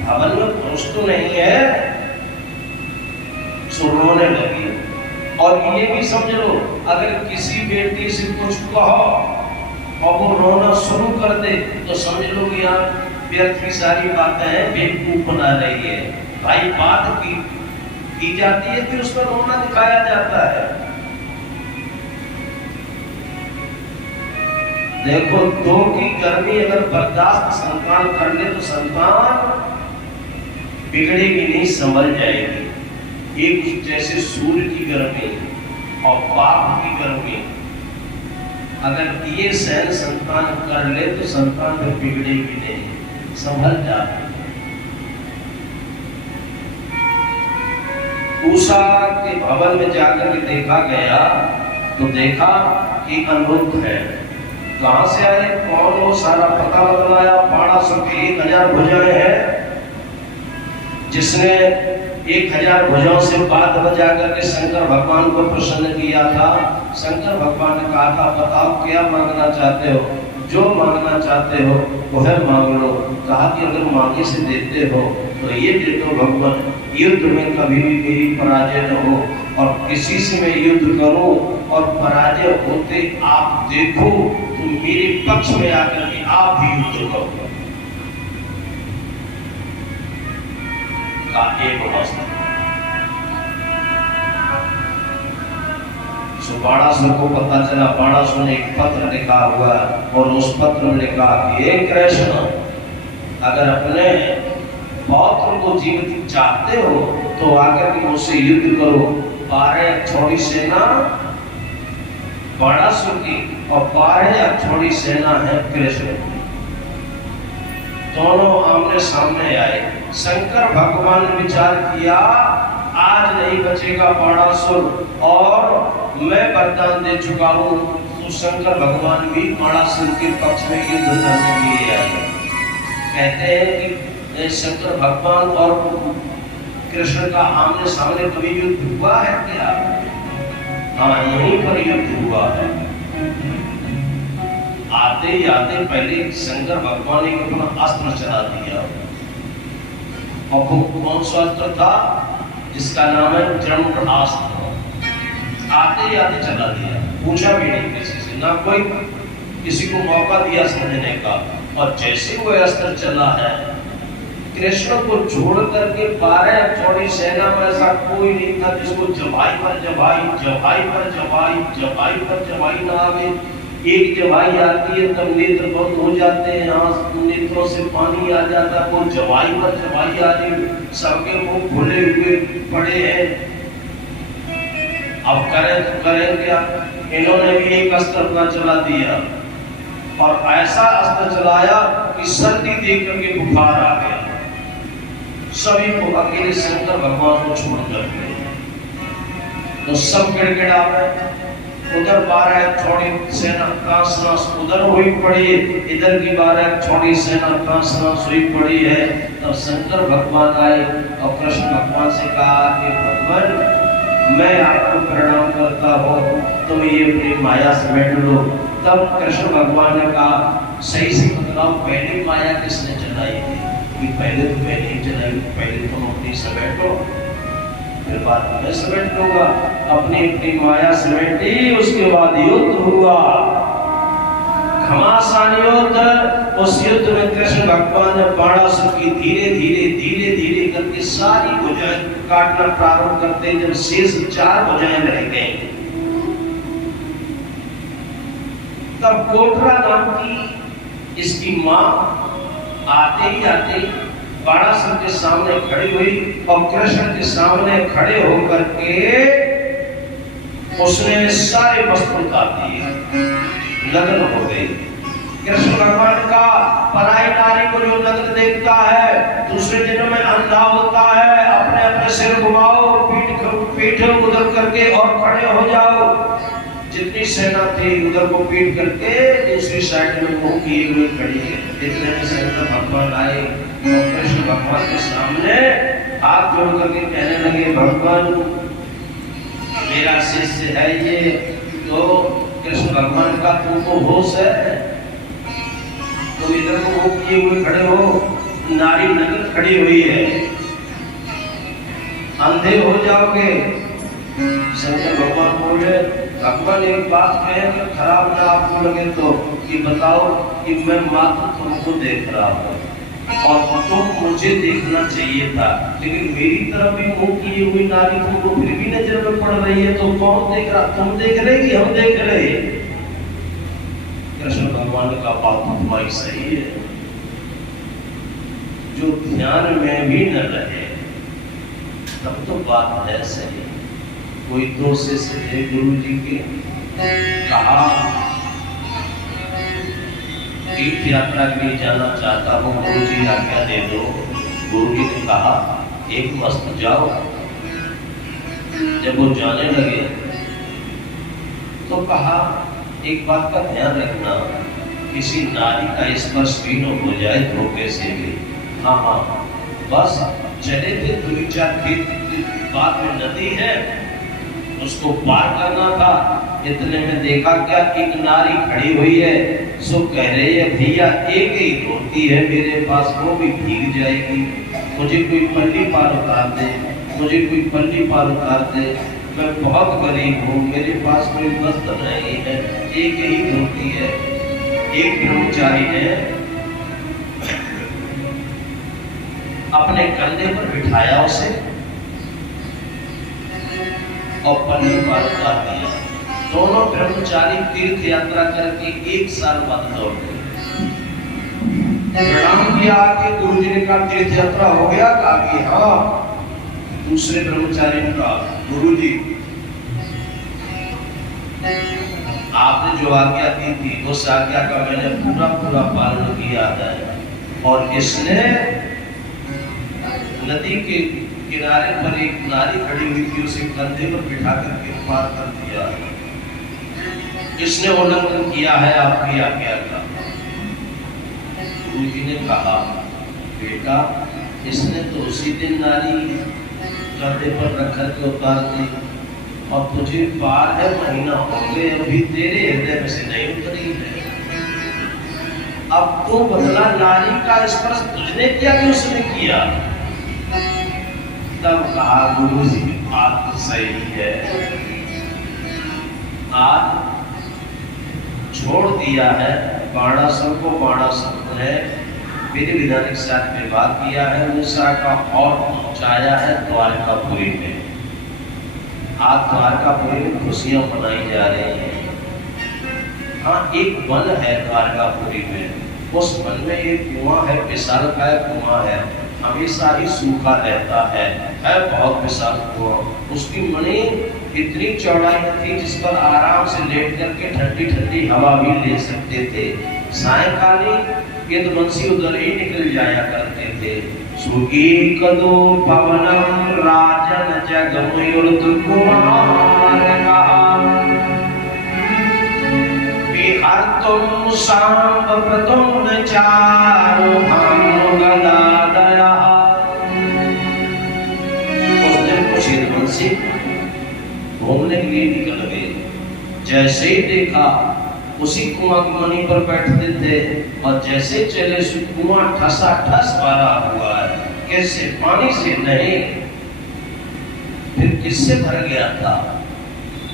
भवन में पुरुष तो नहीं है? रोने लगी। और ये भी समझ लो, अगर किसी बेटी से कुछ कहो और वो रोना शुरू कर दे तो समझ लो कि यहाँ व्यर्थ की सारी बातें हैं, बेवकूफ बना रही है। भाई बात की जाती है, फिर उसमें रोना दिखाया जाता है। देखो, 2 की गर्मी अगर बर्दाश्त संतान कर ले तो संतान बिगड़ेगी नहीं, संभल जाएगी। एक जैसे सूर्य की गर्मी और पाप की गर्मी अगर ये सहन संतान कर ले तो संतान फिर बिगड़ेगी नहीं, संभल जाती। उषा के भवन में जाकर के देखा गया तो देखा कि अनिरुद्ध है। कहां से आए, कौन वो, सारा पता बदलाया। 12,000 भुजाएं हैं, जिसने 1000 भुजाओं से बात बजा करके शंकर भगवान को प्रसन्न किया था। शंकर भगवान ने कहा था, बताओ क्या मांगना चाहते हो? जो मांगना चाहते हो वह मांग लो। कहा कि अगर मांगे से देते हो तो ये दे दो भगवान, युद्ध में कभी भी मेरी पराजय न हो, और किसी से मैं युद्ध करूं और पराजय होते आप देखो तो मेरे पक्ष में आकर के आप भी युद्ध करो। एक अवस्था बाणासुर को पता चला। बाणासुर ने एक पत्र लिखा हुआ और उस पत्र में लिखा कि हे कृष्ण, अगर अपने पौत्र को जीवित चाहते हो तो आकर के मुझसे युद्ध करो। 12 अक्षौहिणी सेना बाणासुर की और 12 अक्षौहिणी सेना है कृष्ण की। दोनों आमने सामने आए। शंकर भगवान ने विचार किया, आज नहीं बचेगा बाणासुर, और मैं वरदान दे चुका हूं, तो शंकर भगवान भी बाणासुर के पक्ष में युद्ध करने के लिए आए। कहते हैं कि शंकर भगवान और कृष्ण का आमने सामने कभी युद्ध हुआ है क्या? हाँ, यहीं पर युद्ध हुआ है। आते ही आते पहले शंकर भगवान ने अपना अस्त्र चला दिया, और वो कौन सा अस्त्र था? जिसका नाम है ब्रह्मास्त्र। आते ही आते चला दिया, पूछा भी नहीं किसी से, ना कोई किसी को मौका दिया समझने का। और जैसे वो अस्त्र चला है कृष्ण को छोड़ करके 12 चौड़ी सेना में ऐसा कोई नहीं था जिसको जवाई पर जवाई, जवाई पर जवाई, जवाई पर जवाई ना आवे। एक जवाई आती है तब नेत्र बंद हो जाते हैं, नेत्रों से पानी आ जाता, वो जवाई पर जवाई आ रही, सबके मुंह खुले हुए पड़े हैं। अब करें तो करें क्या? इन्होंने भी एक अस्त्र अपना चला दिया और ऐसा अस्त्र चलाया कि सर्दी देख करके बुखार आ गया, सभी को अकेले शंकर भगवान को छोड़ करके तो सब गिड़गिड़ा गए। उधर 12 चौड़ी सेना कांस नास उधर हुई पड़ी है, इधर की 12 चौड़ी सेना कांस नास हुई पड़ी है। तब शंकर भगवान आए और कृष्ण भगवान से कहा कि भगवान मैं आपको प्रणाम करता हूँ, तुम ये अपनी माया समेट लो। तब कृष्ण भगवान ने कहा सही से बताओ पहली माया किसने चलाई थी? कि पहले तो मैंने ही चलाई, पहले तुम अपनी समेटो फिर बाद में समेट लूंगा। अपनी माया समेटी, उसके बाद युद्ध हुआ, घमासान युद्ध। उस युद्ध में कृष्ण भगवान ने बाणासुर की धीरे धीरे धीरे धीरे करके सारी भुजाएं काटना प्रारंभ करते, जब शेष 4 भुजाएं रह गई तब कोटरा नाम की इसकी मां आते ही बाणासुर के सामने खड़ी हुई और कृष्ण के सामने खड़े होकर के उसने सारे वस्त्र उतार दिए, नग्न हो गई। कृष्ण भगवान का पराई नारी को जो नग्न देखता है, दूसरे जन्म में अंधा होता है, अपने अपने सिर घुमाओ, पीठ उधर करके और खड़े हो जाओ। जितनी सेना थी उधर को पीट करके दूसरी साइड में मुंह किए हुए खड़ी है। इतने में शंकर भगवान आए और कृष्ण भगवान के सामने हाथ जोड़ करके कहने लगे, भगवान मेरा शिष्य है ये। तो कृष्ण भगवान का तुमको होश है? तुम इधर को मुंह किए हुए खड़े हो, नारी नग्न खड़ी हुई है, अंधे हो जाओगे। शंकर भगवान बोले, भगवान एक बात कहे कि खराब ना आपको लगे तो कि बताओ कि मैं मात्र तुमको देख रहा हूँ और तुम मुझे देखना चाहिए था, लेकिन मेरी तरफ भी मुंह किए हुई नारी तुमको फिर भी नजर में पड़ रही है, तो कौन देख रहा? तुम देख रहे कि हम देख रहे? कृष्ण भगवान का बात तुम्हारी सही है, जो ध्यान में भी न रहे तब तो बात है सही। कोई 2 शिष्य थे गुरु जी के, कहा तीर्थ यात्रा के लिए जाना चाहता हूँ, गुरु जी आज्ञा दे दो। गुरु जी ने कहा एक मस्त जाओ। जब वो जाने लगे तो कहा एक बात का ध्यान रखना, किसी नारी का स्पर्श भी न हो जाए धोखे से भी। हाँ, बस चले थे 2-4 खेत बाद में नदी है, उसको पार करना था। इतने में देखा क्या, एक नारी खड़ी हुई है, सो कह रही है भैया एक ही धोती है मेरे पास, वो भी भीग जाएगी, मुझे कोई पल्ली पार उतार दे, मुझे कोई पल्ली पार उतार दे, मैं बहुत गरीब हूँ, मेरे पास कोई वस्त्र नहीं है, एक ही धोती है। एक ब्रह्मचारी ने अपने कंधे पर बिठाया उसे और पल्ली पार उतार दिया। दोनों ब्रह्मचारी तीर्थ यात्रा करके 1 साल बाद लौट गए। प्रणाम किया कि गुरु जी ने कहा तीर्थ यात्रा हो गया? कहा कि हाँ। दूसरे ब्रह्मचारी ने कहा गुरु जी आपने जो आज्ञा दी थी उस आज्ञा का मैंने पूरा पालन किया है, और इसने नदी के किनारे पर एक नारी खड़ी हुई थी, उसे कंधे पर बिठा करके पार कर दिया, इसने उल्लंघन किया है आपकी आज्ञा का। गुरु जी ने कहा बेटा इसने तो उसी दिन नारी कंधे पर रख करके उतार दी, और तुझे 12 महीना हो गए अभी तेरे हृदय में से नहीं उतरी है। अब तो बदला नारी का स्पर्श तुझने किया कि उसने किया? तब कहा गुरु जी बात तो सही है, आज छोड़ दिया है बाणासुर को, बाणासुर ने विधि विधान के साथ विवाह किया है, दूसरा का और पहुंचाया है द्वारकापुरी में। आज द्वारकापुरी में खुशियां मनाई जा रही हैं। हाँ, एक वन है द्वारकापुरी में, उस वन में एक कुआं है, विशालकाय कुआं है, हमेशा ही सूखा रहता है बहुत विशाल कुआं। उसकी मणि इतनी चौड़ाई थी जिस पर आराम से लेट करके ठंडी ठंडी हवा भी ले सकते थे। सायंकालीन यदुवंशी उधर ही निकल जाया करते थे। सुखी कदो पवनम राजन जगमयुर्त कुमार कहा, बिहार तुम सांब प्रतुम चारो भानु गदा दया। उस दिन कुछ यदुवंशी घूमने के लिए निकल गए। जैसे ही देखा उसी कुआं की मणि पर बैठते थे और जैसे चले कुआं ठसा ठस भरा हुआ है। कैसे? पानी से नहीं, फिर किससे भर गया था?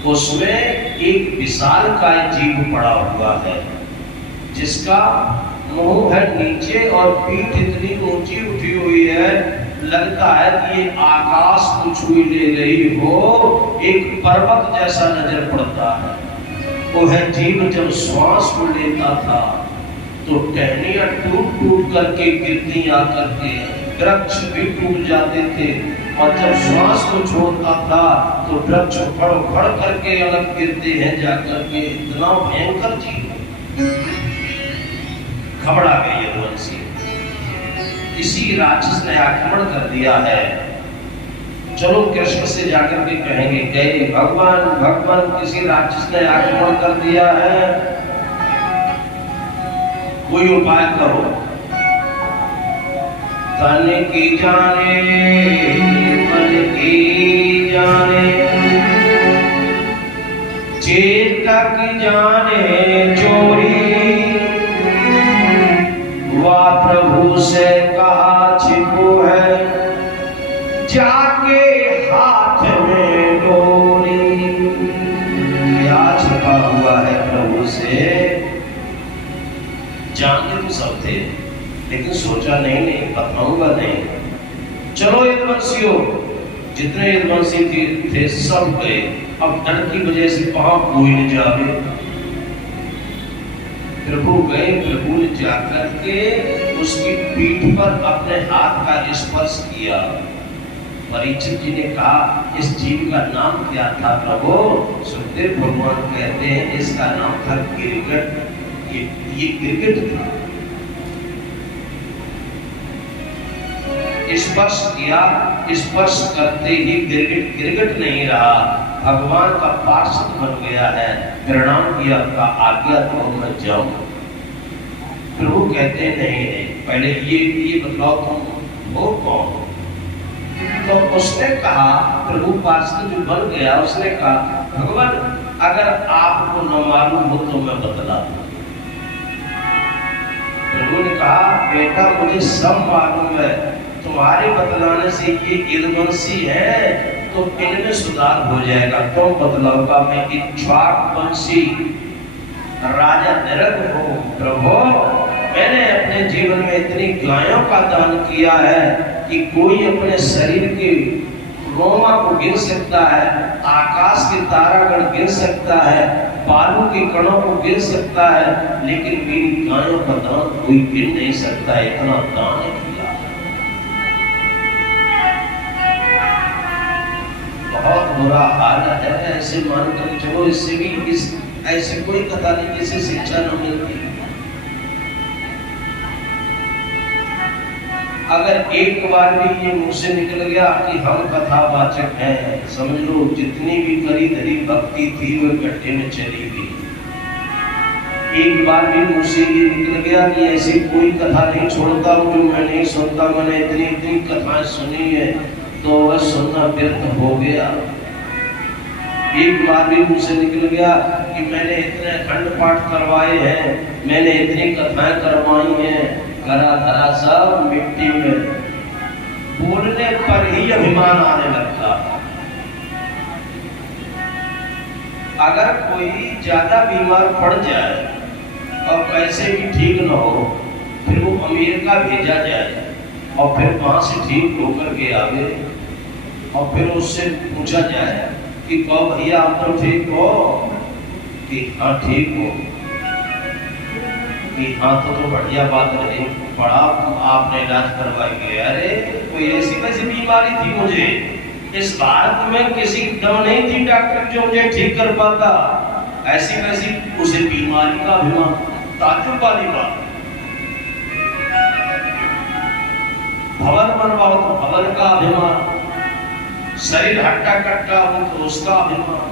उसमें एक विशालकाय जीव पड़ा हुआ है जिसका मुंह है नीचे और पीठ इतनी ऊंची उठी हुई है, लगता है कि ये आकाश को छू ले रही हो, एक पर्वत जैसा नजर पड़ता है। वो है जीव जब श्वास को लेता था तो टहनियां टूट टूट करके गिरती आकर के, वृक्ष भी टूट जाते थे, और जब श्वास को छोड़ता था तो वृक्ष फड़ फड़ करके अलग गिरते हैं जाकर के। इतना भयंकर जीव। घबरा गए यदुवंशी। इसी राक्षस ने आक्रमण कर दिया है, चलो कृष्ण से जाकर के कहेंगे, कहे भगवान भगवान किसी राक्षस ने आक्रमण कर दिया है, कोई उपाय करो। तन की जाने मन की जाने, चेतक जाने चोरी, वा प्रभु से कहा छिपो है, जाके हाथ में डोरी। क्या छिपा हुआ है प्रभु से? जानते तो सब थे, लेकिन सोचा नहीं बताऊंगा नहीं। चलो यदुवंशियों, जितने यदुवंशी थे सब गए। अब डर की वजह से वहां कोई नहीं जावे। प्रभु गए, प्रभु ने जाकर के उसकी पीठ पर अपने हाथ का स्पर्श किया। परीक्षित जी ने कहा, इस जीव का नाम क्या था प्रभु? सुखदेव भगवान कहते हैं इसका नाम था गिरगिट। ये गिरगिट था। स्पर्श किया, स्पर्श करते ही गिरगिट गिरगिट नहीं रहा, भगवान का पार्षद बन गया है। प्रणाम किया, का आज्ञा दो मैं जाऊं। प्रभु कहते नहीं पहले ये बताओ तुम हो कौन? तो उसने कहा, प्रभु पार्षद जो बन गया, उसने कहा भगवान अगर आपको न मालूम हो तो मैं बतला दूं। प्रभु ने कहा बेटा मुझे सब मालूम है, तुम्हारे बतलाने से ये यदुवंशी है तो इनमें सुधार हो जाएगा। तुम बतलाओगा मैं इक्ष्वाकु वंशी राजा नरक हूँ। प्रभु मैंने अपने जीवन में इतनी गायों का दान किया है कि कोई अपने शरीर के रोमा को गिन सकता है, आकाश के तारागण गिन सकता है, बालू के कणों को गिन सकता है, लेकिन मेरी गायों का दान कोई गिन नहीं सकता। इतना दान किया। बहुत बुरा हाल है। ऐसे मानकर चलो, इससे भी ऐसी कोई कथा नहीं जिससे शिक्षा न मिलती। अगर एक बार भी ये मुंह से निकल गया कि हम कथावाचक हैं, समझ लो जितनी भी करी धरी भक्ति थी वो इकट्ठे में चली गई। एक बार भी मुंह से ये निकल गया कि ऐसी कोई कथा नहीं छोड़ता हूँ जो मैं नहीं सुनता, मैंने इतनी इतनी कथाएं सुनी है, तो वह सुनना व्यर्थ हो गया। एक बार भी मुंह से निकल गया कि मैंने इतने खंड पाठ करवाए हैं, मैंने इतनी कथाएं करवाई हैं, करा धरा सब मिट्टी में। बोलने पर ही अभिमान आने लगता। अगर कोई ज्यादा बीमार पड़ जाए और कैसे भी ठीक न हो, फिर वो अमेरिका भेजा जाए और फिर वहां से ठीक होकर के आवे और फिर उससे पूछा जाए कि कहो भैया आप तो ठीक हो, कि हाँ ठीक हो, कि हाँ तो बढ़िया बात रही, बड़ा आपने इलाज करवाई। अरे कोई ऐसी वैसी बीमारी थी मुझे, इस भारत में किसी दम नहीं थी डॉक्टर जो मुझे ठीक कर पाता, ऐसी वैसी उसे बीमारी का अभिमान, ताजुब वाली बात। भवन बनवाओ तो भवन का अभिमान, शरीर हट्टा कट्टा हो तो उसका अभिमान।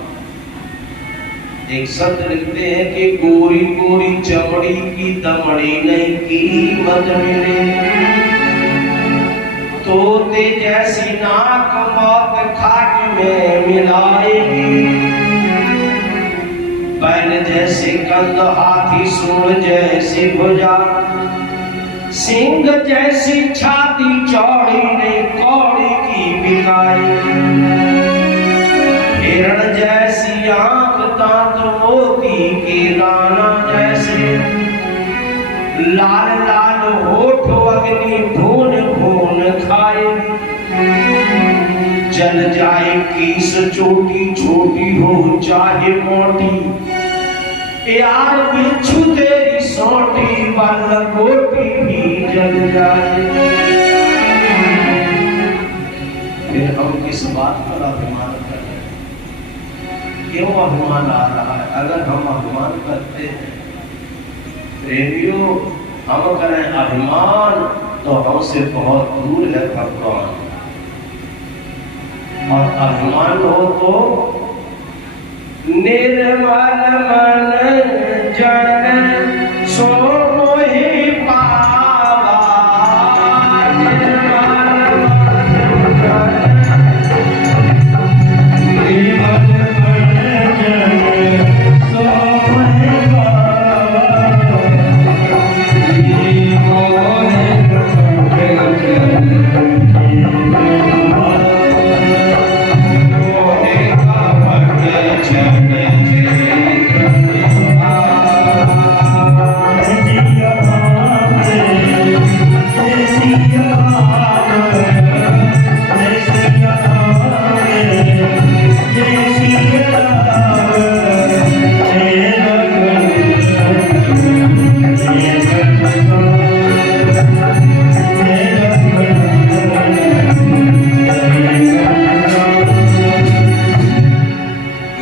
एक शब्द लिखते हैं कि गोरी गोरी चमड़ी की दमड़ी नहीं कीमत मिले, तोते जैसी नाक मौत खाट में मिलाएगी, बैल जैसे कंध हाथी सूंड जैसी भुजा, सिंह जैसी छाती चौड़ी नहीं कौड़ी की बिकाई, हिरण जैसी आंख दांत मोती के दाना जैसे, लाल लाल होठ अग्नि भून भून खाए, जल जाए कीस चोटी छोटी हो चाहे मोटी, यार बिच्छू तेरी सोटी बल गोटी भी जल जाए। फिर हम किस बात पर अभिमान कर रहे हैं? क्यों अभिमान आ रहा है? अगर हम अभिमान करते हैं प्रेमियों, हम करें अभिमान तो हमसे बहुत दूर है भगवान। और अभिमान हो तो निर्मल मन जन सो मोहि पावा, निर्मल मन जन सो मोहि पावा,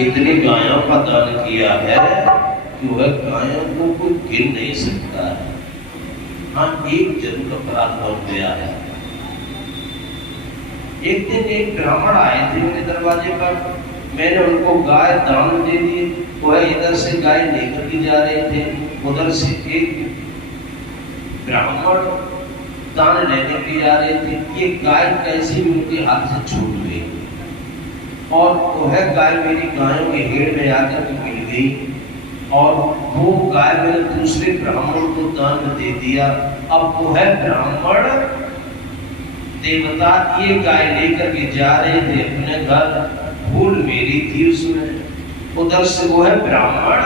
इतनी गायों का दान किया है कि वह गायों को कोई गिन नहीं सकता है। हाँ, एक जरूर अपराध हो गया है। एक दिन एक ब्राह्मण आए थे मेरे दरवाजे पर, मैंने उनको गाय दान दे दी। वह इधर से गाय लेकर के जा रहे थे, उधर से एक ब्राह्मण दान लेने के जा रहे थे। ये गाय कैसी उनके हाथ से छूट गई और वह गाय मेरी गायों के हेड़ में आकर के मिल गई और वो गाय मैंने दूसरे ब्राह्मण को दान में दे दिया। अब वह ब्राह्मण देवता ये गाय लेकर के जा रहे थे अपने घर, भूल मेरी थी उसमें। उधर से वो है ब्राह्मण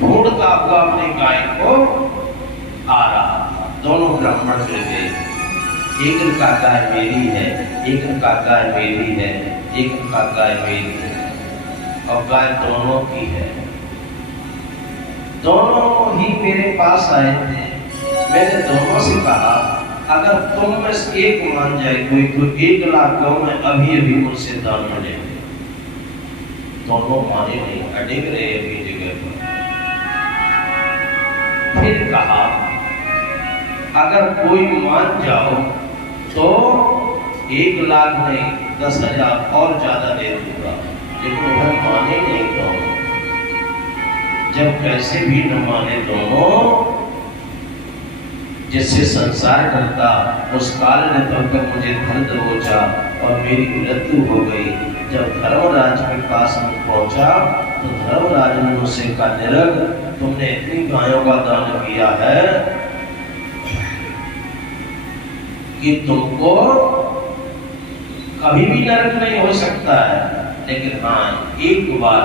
ढूंढता हुआ अपनी गाय को आ रहा था। दोनों ब्राह्मण मिल गए, एक का गाय मेरी है, एक का गाय मेरी है, एक का गाय मेरी है, और गाय दोनों की है। दोनों ही मेरे पास आए थे। मैंने दोनों से कहा अगर तुम में से एक मान जाए कोई तो 1 लाख गौ में अभी अभी मुझसे दान में ले। दोनों माने नहीं, अड़िग रहे अपनी जगह पर। फिर कहा अगर कोई मान जाओ तो 1 लाख नहीं 10,000 और ज्यादा दे दूंगा, लेकिन वह माने नहीं। दोनों जब कैसे भी न माने दोनों, जिससे संसार करता उस काल ने तब तक मुझे धन दबोचा और मेरी मृत्यु हो गई। जब धर्मराज के पास में पहुंचा तो धर्मराज ने मुझसे कहा निरग, तुमने इतनी गायों का दान किया है कि तुमको कभी भी नरक नहीं हो सकता है। लेकिन हाँ, एक बार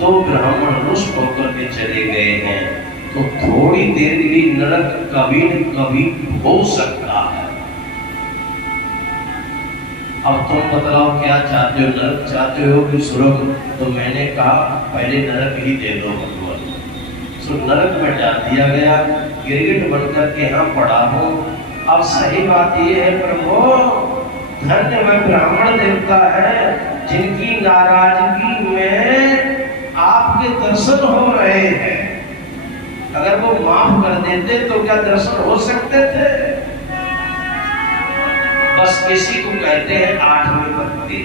2 ब्राह्मण रुष्ट होकर के चले गए हैं तो थोड़ी थोड़ी देर के लिए नरक कभी न कभी हो सकता है। अब तुम बतलाओ क्या चाहते हो, नरक चाहते हो कि स्वर्ग? तो मैंने कहा पहले नरक ही दे दो भगवान। सो नरक में डाल दिया गया, गिरगिट बनकर के यहाँ पड़ा हूँ। अब सही बात ये है प्रभु, धन्य में ब्राह्मण देवता है जिनकी नाराजगी में आपके दर्शन हो रहे हैं। अगर वो माफ कर देते तो क्या दर्शन हो सकते थे? बस किसी को कहते हैं आठवीं भक्ति।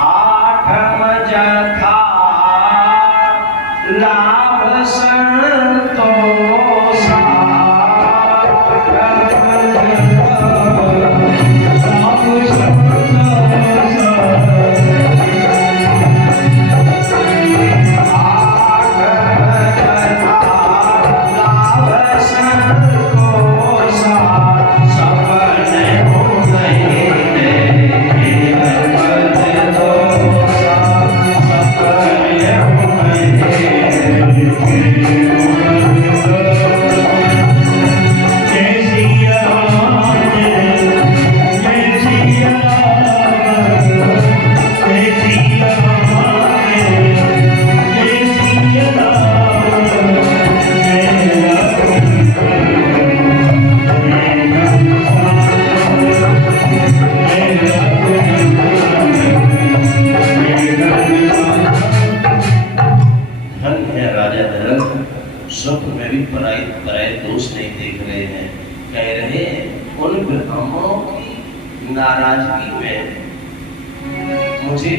आठम जथा लाभ संतोषा, स्वप्न में भी पराये दोष नहीं देख रहे हैं। कह रहे हैं उन ब्राह्मणों की नाराजगी में मुझे